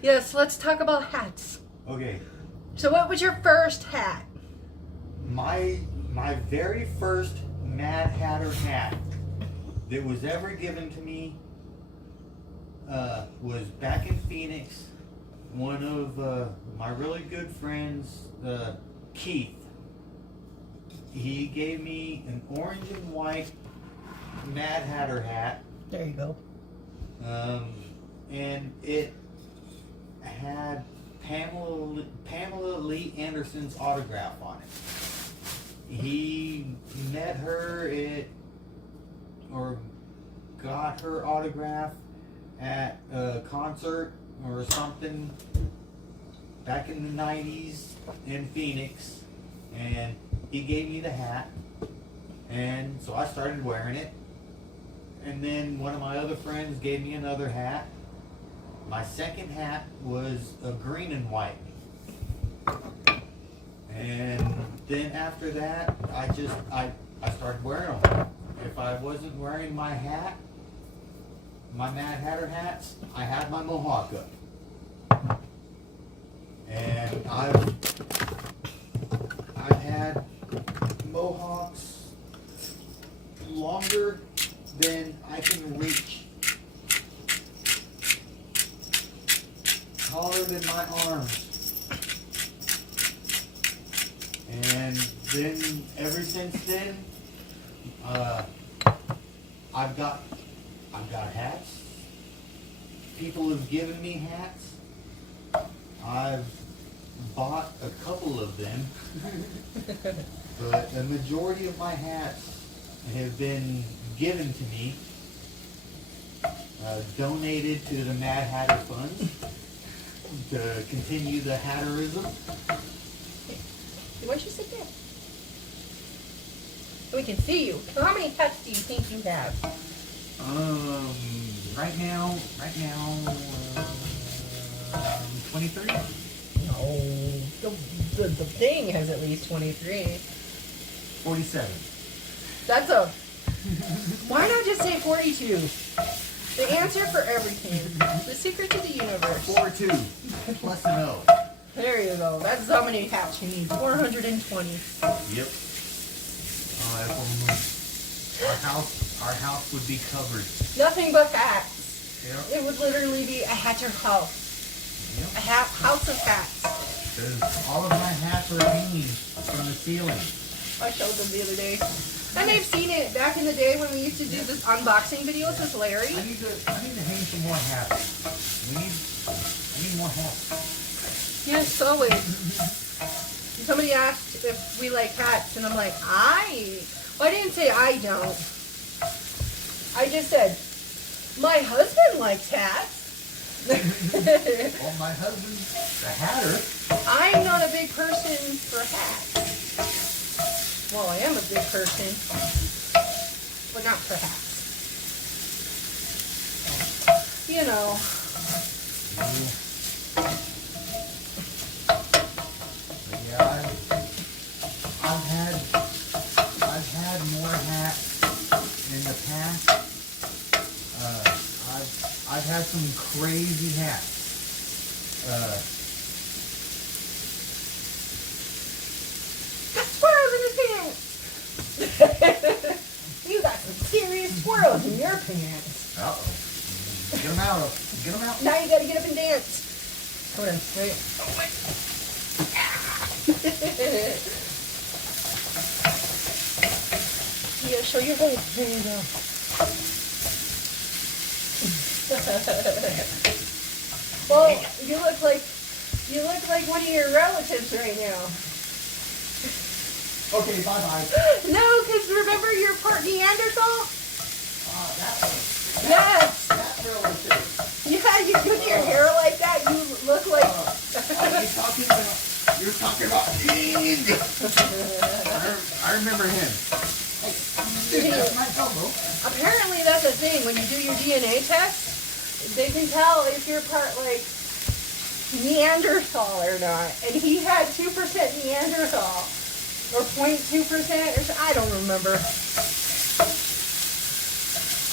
Yes, let's talk about hats. Okay, So what was your first hat? my very first Mad Hatter hat that was ever given to me was back in Phoenix. One of my really good friends, Keith, he gave me an orange and white Mad Hatter hat. There you go. And it had Pamela Lee Anderson's autograph on it. He met her or got her autograph at a concert or something back in the 90s in Phoenix, and he gave me the hat, and so I started wearing it. And then one of my other friends gave me another hat. My second hat was a green and white. And then after that, I started wearing them. If I wasn't wearing my hat, my Mad Hatter hats, I had my mohawk up. And I've had mohawks longer than I can reach. Taller than my arms. And then ever since then, I've got hats. People have given me hats. I've bought a couple of them. But the majority of my hats have been given to me. donated to the Mad Hatter Fund to continue the Hatterism. Why don't you sit there? We can see you. So how many hats do you think you have? Right now, 23. No, the thing has at least 23. 47. That's a. Why not just say 42? The answer for everything. The secret to the universe. 42 plus an O. There you go. That's how many hats you need. 420. Yep. Our house would be covered. Nothing but hats. Yep. It would literally be a hatter house. Yep. A house of hats. Because all of my hats are hanging from the ceiling. I showed them the other day. And they've seen it back in the day when we used to do this unboxing videos with Larry. I need to hang some more hats. I need more hats. Yes, always. Somebody asked if we like hats, and I'm like, well, I didn't say I don't. I just said, my husband likes hats. Well, my husband's a hatter. I'm not a big person for hats. Well, I am a big person, but not for hats. So, you know. Yeah, I've had more hats in the past. I've had some crazy hats. Got squirrels in his pants. You got some serious squirrels in your pants. Uh-oh. Get them out. Get them out. Now you gotta get up and dance. Hold on, wait. Oh my. Yeah, show your head. There you go. Well, you look like one of your relatives right now. Okay, bye-bye. No, because remember you're part Neanderthal? That one. Yes. That relative. Yeah, you with your hair like that, you look like. You're talking about I remember him. Hey, that's my elbow. Apparently that's a thing. When you do your DNA test, they can tell if you're part like Neanderthal or not. And he had 2% Neanderthal. Or 0.2% or so, I don't remember.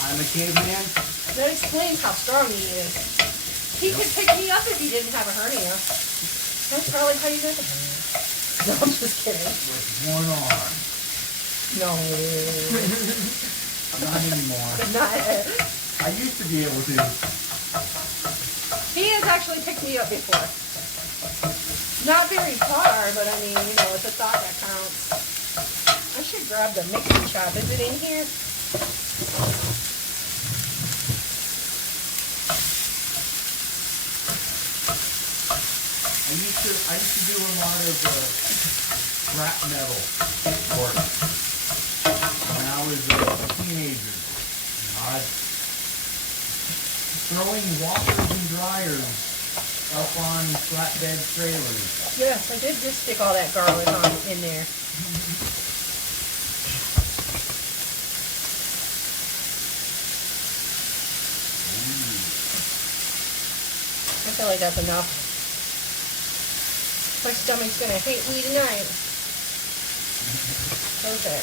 I'm a caveman. That explains how strong he is. He could pick me up if he didn't have a hernia. That's probably how you got the hernia. No, I'm just kidding. With one arm. No. Not anymore. Not. I used to be able to. He has actually picked me up before. Not very far, but I mean, you know, it's a thought that counts. I should grab the mixing chop. Is it in here? I used to do a lot of scrap metal work when I was a teenager. Throwing washers and dryers up on flatbed trailers. Yes, I did just stick all that garlic on in there. I feel like that's enough. My stomach's gonna hate me tonight. Okay.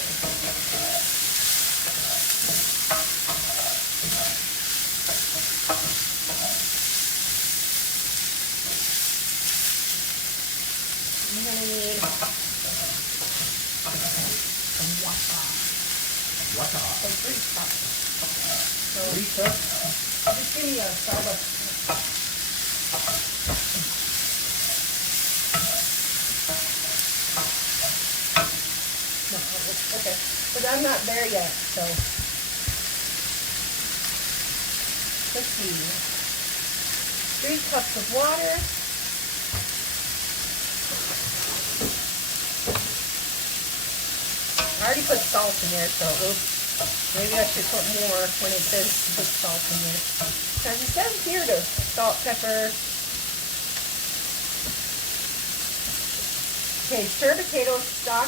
I'm gonna need some water. Water. Like 3 cups. So 3 cups? just give me a Starbucks. No, okay. But I'm not there yet, so let's see. 3 cups of water. I already put salt in there, so oops. Maybe I should put more when it says put salt in there. Because it says here to salt, pepper. Okay, stir potato stock,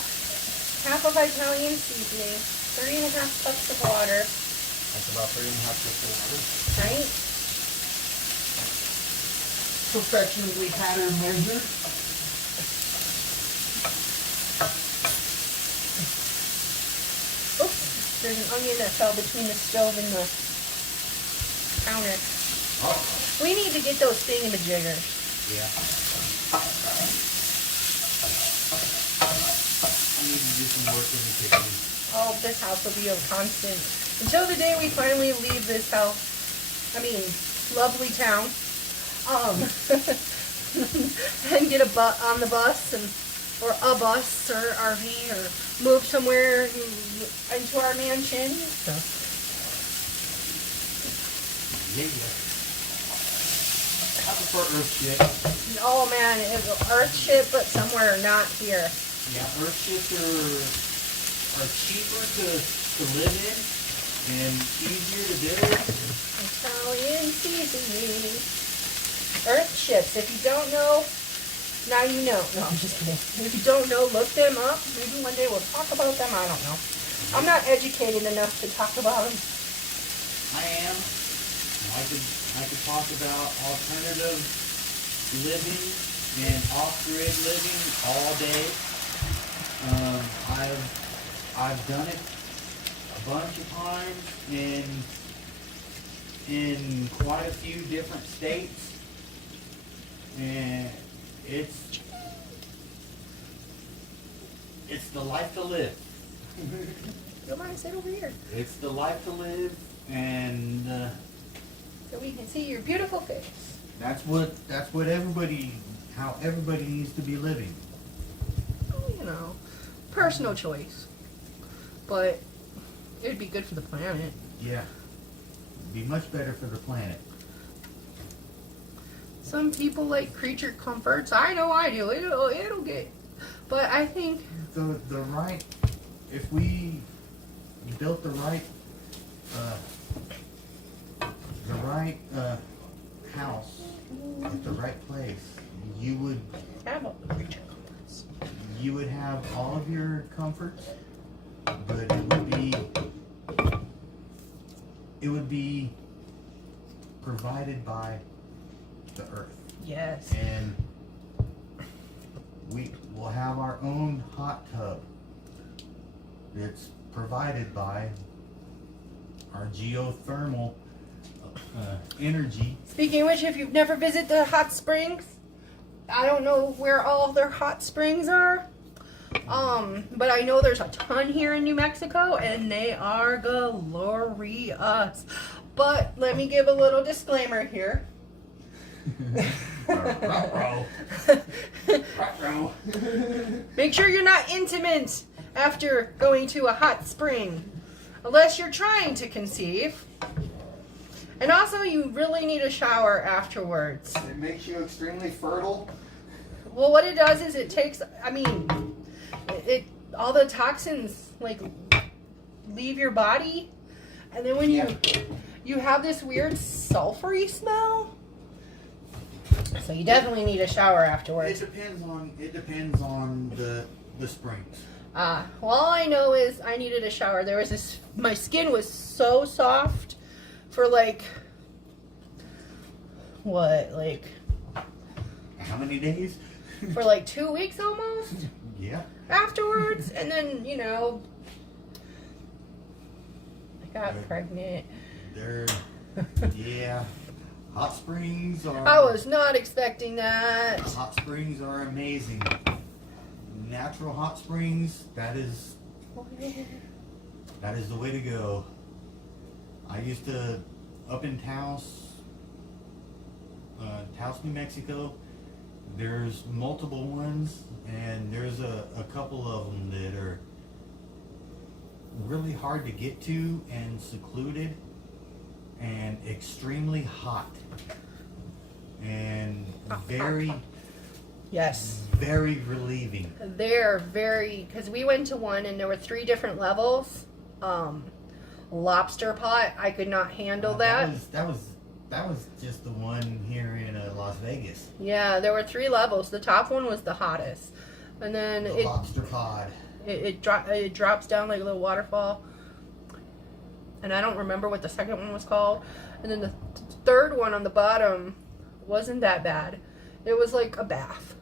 half of Italian seasoning, 3.5 cups of water. That's about 3.5 cups of water. Right? Perfectionally pattern measure. Oops, there's an onion that fell between the stove and the counter. Oh. We need to get those thingamajiggers. Yeah. I need to do some work in the kitchen. Oh, this house will be a constant. Until the day we finally leave this house. I mean, lovely town. And get on the bus or a bus or RV or move somewhere into our mansion. So. Yeah. I prefer earth shit. Oh man, it's earth shit, but somewhere not here. Yeah, earth shits are cheaper to live in and easier to build. Italian seasoning. Earth chips. If you don't know, now you know. No, I'm just kidding. If you don't know, look them up. Maybe one day we'll talk about them. I don't know. I'm not educated enough to talk about them. I am. I could talk about alternative living and off-grid living all day. I've done it a bunch of times in quite a few different states. And it's the life to live. Come on, sit over here. It's the life to live, and So we can see your beautiful face. That's what how everybody needs to be living. You know, personal choice. But it'd be good for the planet. Yeah. Be much better for the planet. Some people like creature comforts. I know I do. It'll get. But I think The right, if we built the right house at the right place, you would have a creature comforts. you would have all of your comforts, but it would be provided by the earth. Yes. And we will have our own hot tub that's provided by our geothermal energy. Speaking of which, if you've never visited the hot springs, I don't know where all their hot springs are. But I know there's a ton here in New Mexico, and they are glorious. But let me give a little disclaimer here. Make sure you're not intimate after going to a hot spring, unless you're trying to conceive. And also, you really need a shower afterwards. It makes you extremely fertile. Well, what it does is it takes, all the toxins, like, leave your body. And then when you have this weird sulfury smell. So you definitely need a shower afterwards. It depends on the springs. All I know is I needed a shower. There was this, my skin was so soft for How many days? for 2 weeks almost Yeah. afterwards. And then, I got Good. pregnant. Yeah. Hot springs are. I was not expecting that. Hot springs are amazing. Natural hot springs. That is the way to go. I used to up in Taos, New Mexico. There's multiple ones, and there's a couple of them that are really hard to get to and secluded and extremely hot and very Yes. very relieving. They're very, because we went to one and there were 3 different levels. lobster pot. I could not handle that. That was just the one here in Las Vegas. Yeah, there were 3 levels. The top one was the hottest, and then The lobster pod. it drops down like a little waterfall. And I don't remember what the second one was called. And then the third one on the bottom wasn't that bad. It was like a bath.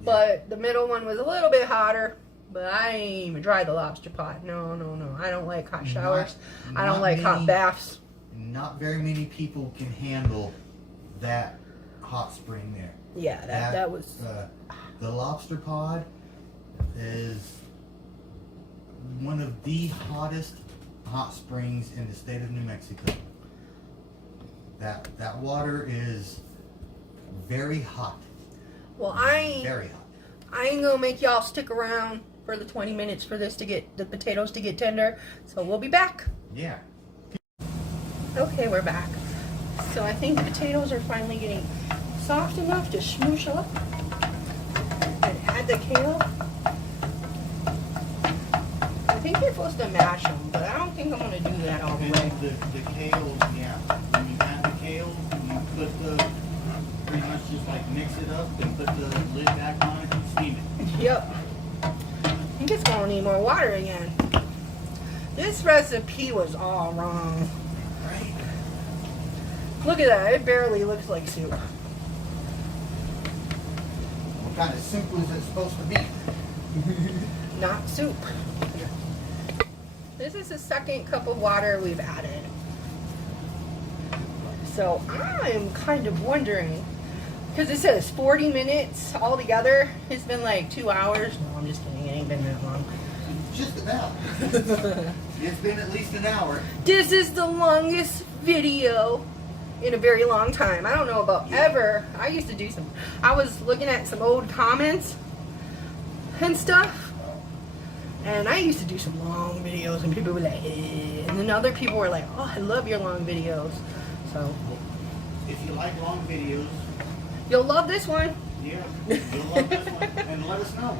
Yeah. But the middle one was a little bit hotter. But I ain't even tried the lobster pot. No. I don't like hot showers. I don't like hot baths. Not very many people can handle that hot spring there. Yeah, that was... the lobster pod is one of the hottest hot springs in the state of New Mexico. That water is very hot. Well, very hot. I ain't gonna make y'all stick around for the 20 minutes for this to get the potatoes to get tender. So we'll be back. Yeah. Okay, we're back. So I think the potatoes are finally getting soft enough to smoosh up. And add the kale. I think you're supposed to mash them, but I don't think I'm gonna do that all the way. The kale, yeah. When you add the kale, you put the pretty much just like mix it up and put the lid back on it and steam it. Yep. I think it's gonna need more water again. This recipe was all wrong. Right? Look at that, it barely looks like soup. What kind of soup was it supposed to be? Not soup. This is the second cup of water we've added. So I'm kind of wondering, because it says 40 minutes altogether. It's been like 2 hours. No, I'm just kidding. It ain't been that long. Just about. It's been at least an hour. This is the longest video in a very long time. I don't know about ever. I used to do some. I was looking at some old comments and stuff. And I used to do some long videos, and people were like, eh. And then other people were like, oh, I love your long videos. So, If you like long videos, you'll love this one. yeah, you'll love this one. And let us know.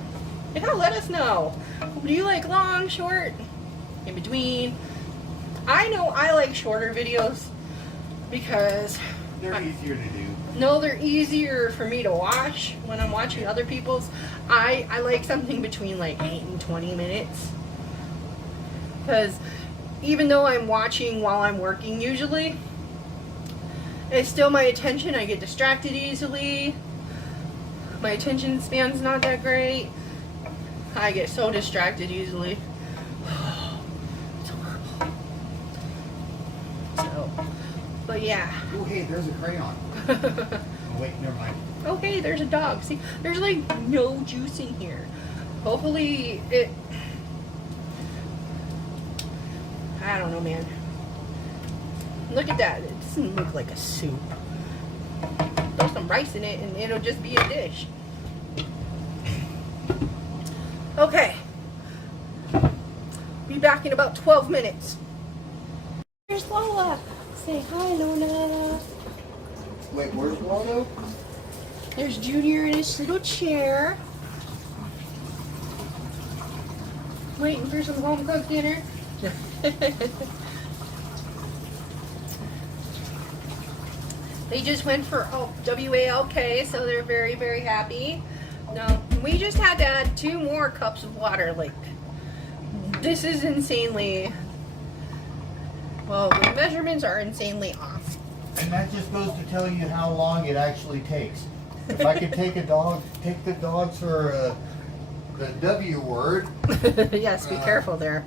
Yeah, let us know. Do you like long, short, in between? I know I like shorter videos because They're easier to do. no, they're easier for me to watch when I'm watching other people's. I like something between like 8 and 20 minutes. Because even though I'm watching while I'm working usually, it's still my attention. I get distracted easily. My attention span's not that great. I get so distracted easily. It's horrible. So, but yeah. Oh, hey, there's a crayon. Oh, wait, never mind. Oh, hey, there's a dog. See, there's like no juice in here. Hopefully it... I don't know, man. Look at that. It doesn't look like a soup. Throw some rice in it and it'll just be a dish. Okay. Be back in about 12 minutes. Here's Lola. Say hi, Lola. Wait, where's Waldo? There's Junior in his little chair. Waiting for some home cooked dinner. They just went for WALK, so they're very, very happy. No, we just had to add 2 more cups of water. Like, this is insanely... Well, the measurements are insanely off. And that just goes to tell you how long it actually takes. If I could take the dogs for the W word. Yes, be careful there.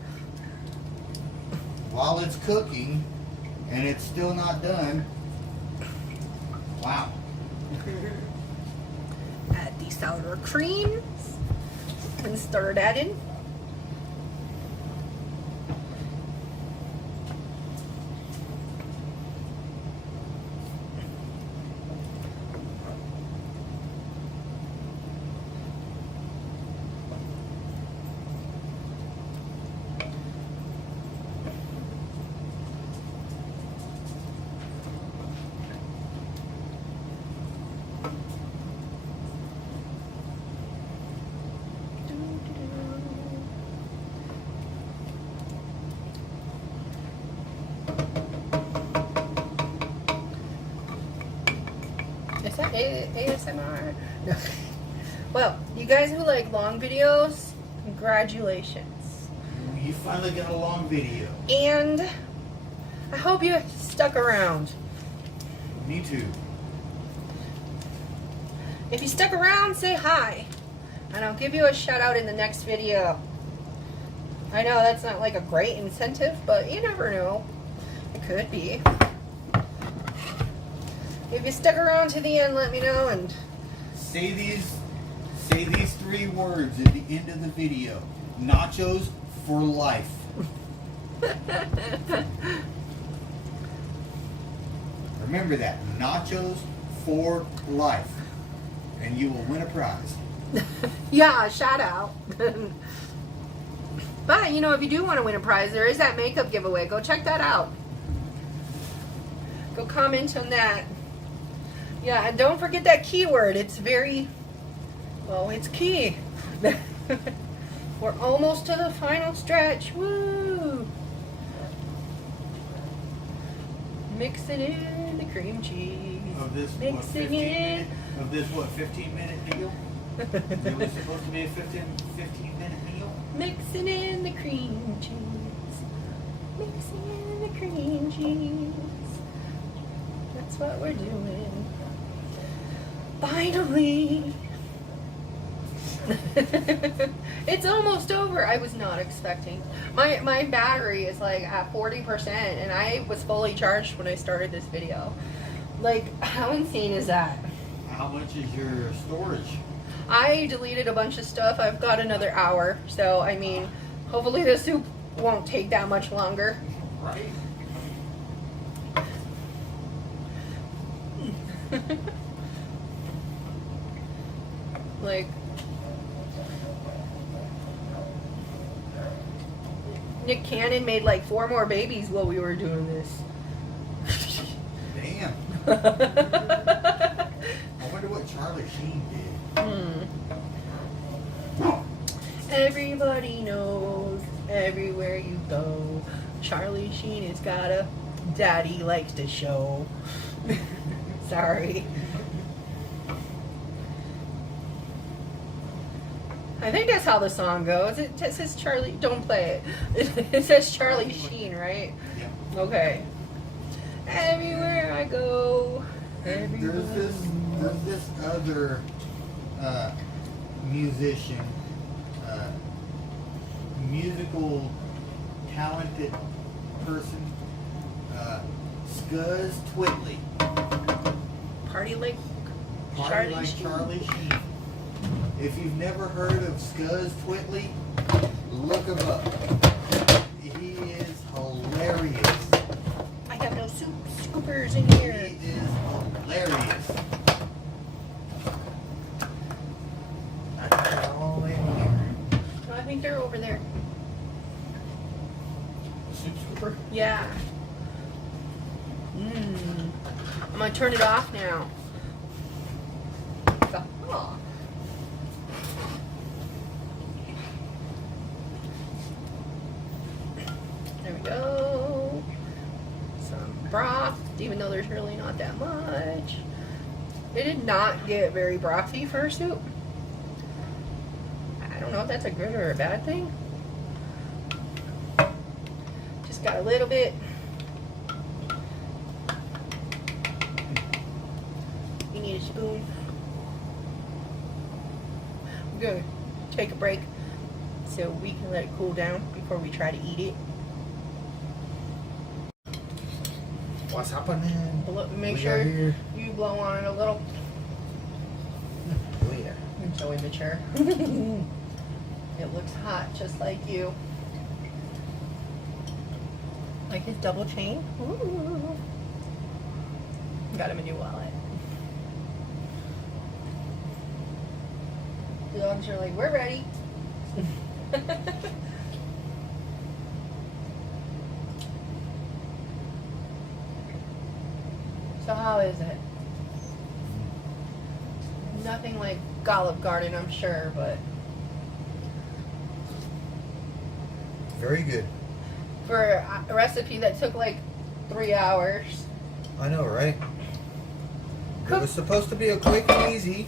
While it's cooking, and it's still not done. Wow. Add the sour cream and stir that in. ASMR. No. Well, you guys who like long videos, congratulations. You finally got a long video. And I hope you stuck around. Me too. If you stuck around, say hi. And I'll give you a shout out in the next video. I know that's not like a great incentive, but you never know. It could be. If you stuck around to the end, let me know. And Say these 3 words at the end of the video. Nachos for life. Remember that. Nachos for life. And you will win a prize. yeah, shout out. But, you know, if you do want to win a prize, there is that makeup giveaway. Go check that out. Go comment on that. Yeah, and don't forget that keyword. It's very, well, it's key. We're almost to the final stretch. Woo! Mixing in the cream cheese. Of this, what, Mixing 15 in. minute? Of this, what, 15-minute deal? It was supposed to be a 15-minute meal? Mixing in the cream cheese. Mixing in the cream cheese. That's what we're doing. Finally. It's almost over. I was not expecting. My battery is like at 40% and I was fully charged when I started this video. Like, how insane is that? How much is your storage? I deleted a bunch of stuff. I've got another hour. So, I mean, hopefully the soup won't take that much longer. Right. Like, Nick Cannon made like 4 more babies while we were doing this. Damn. I wonder what Charlie Sheen did. Everybody knows everywhere you go. Charlie Sheen has got a daddy likes to show. Sorry. I think that's how the song goes. It says Charlie. Don't play it. It says Charlie Sheen, right? Yeah. Okay. Everywhere I go. And there's this other musician, musical talented person, Scuzz Twitley. Party like Party like Charlie Sheen. If you've never heard of Scuzz Twitley, look him up. He is hilarious. I have no soup scoopers in here. He is hilarious. I got it all in here. Oh, I think they're over there. Soup scooper? Yeah. I'm gonna turn it off now. Oh. There we go. Some broth, even though there's really not that much. It did not get very brothy for a soup. I don't know if that's a good or a bad thing. Just got a little bit. You need a spoon. We're gonna take a break so we can let it cool down before we try to eat it. What's happening? Make We sure are here. you blow on it a little Oh yeah. until we mature. It looks hot just like you. Like his double chain. Ooh. Got him a new wallet. The dogs are like, we're ready. So how is it? Nothing like Olive Garden, I'm sure, but Very good. for a recipe that took like 3 hours. I know, right? It was supposed to be a quick and easy.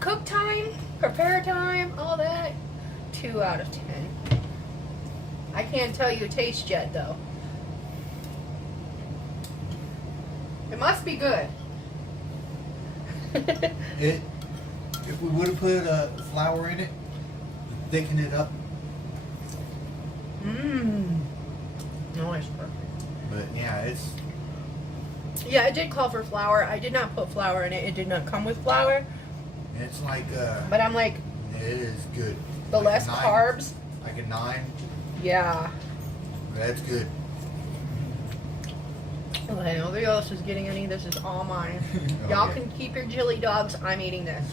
Cook time, prepare time, all that. 2 out of 10. I can't tell you taste yet though. It must be good. If we would have put flour in it, thicken it up. No, it's perfect. But yeah, Yeah, it did call for flour. I did not put flour in it. It did not come with flour. it's like But I'm like, it is good. the Like less a 9, carbs. Like a 9. Yeah. That's good. Okay, nobody else is getting any. This is all mine. Oh, Y'all yeah. can keep your chili dogs. I'm eating this.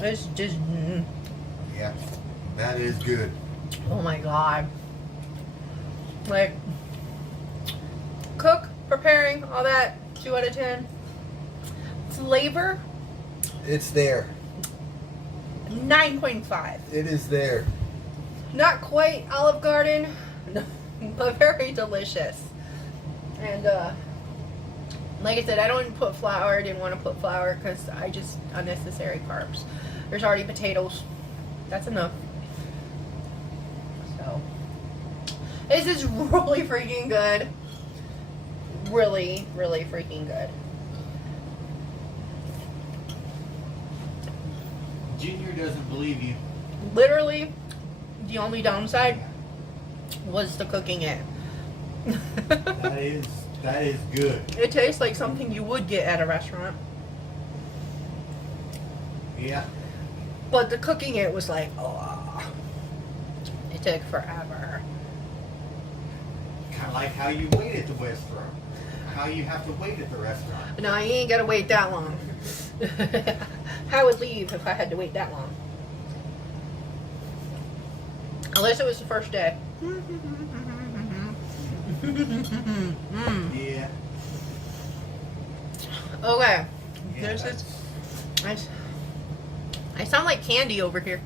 It's just. Yeah, that is good. Oh my god. Like, cook, preparing, all that. 2 out of 10. Flavor, It's there. 9.5. It is there. Not quite Olive Garden, but very delicious. And like I said, I don't put flour. I didn't want to put flour because I just unnecessary carbs. There's already potatoes. That's enough. So this is really freaking good. Really, really freaking good. Junior doesn't believe you. Literally, the only downside was the cooking it. That is good. It tastes like something you would get at a restaurant. Yeah. But the cooking it was like, oh, it took forever. Kind of like how you wait at the restaurant. How you have to wait at the restaurant. No, you ain't gotta wait that long. I would leave if I had to wait that long. Unless it was the first day. Yeah. Okay. Yeah, There's this. I sound like candy over here.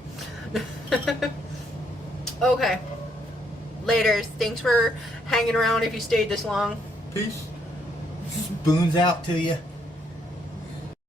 Okay. Laters. Thanks for hanging around if you stayed this long. Peace. Spoons out to you.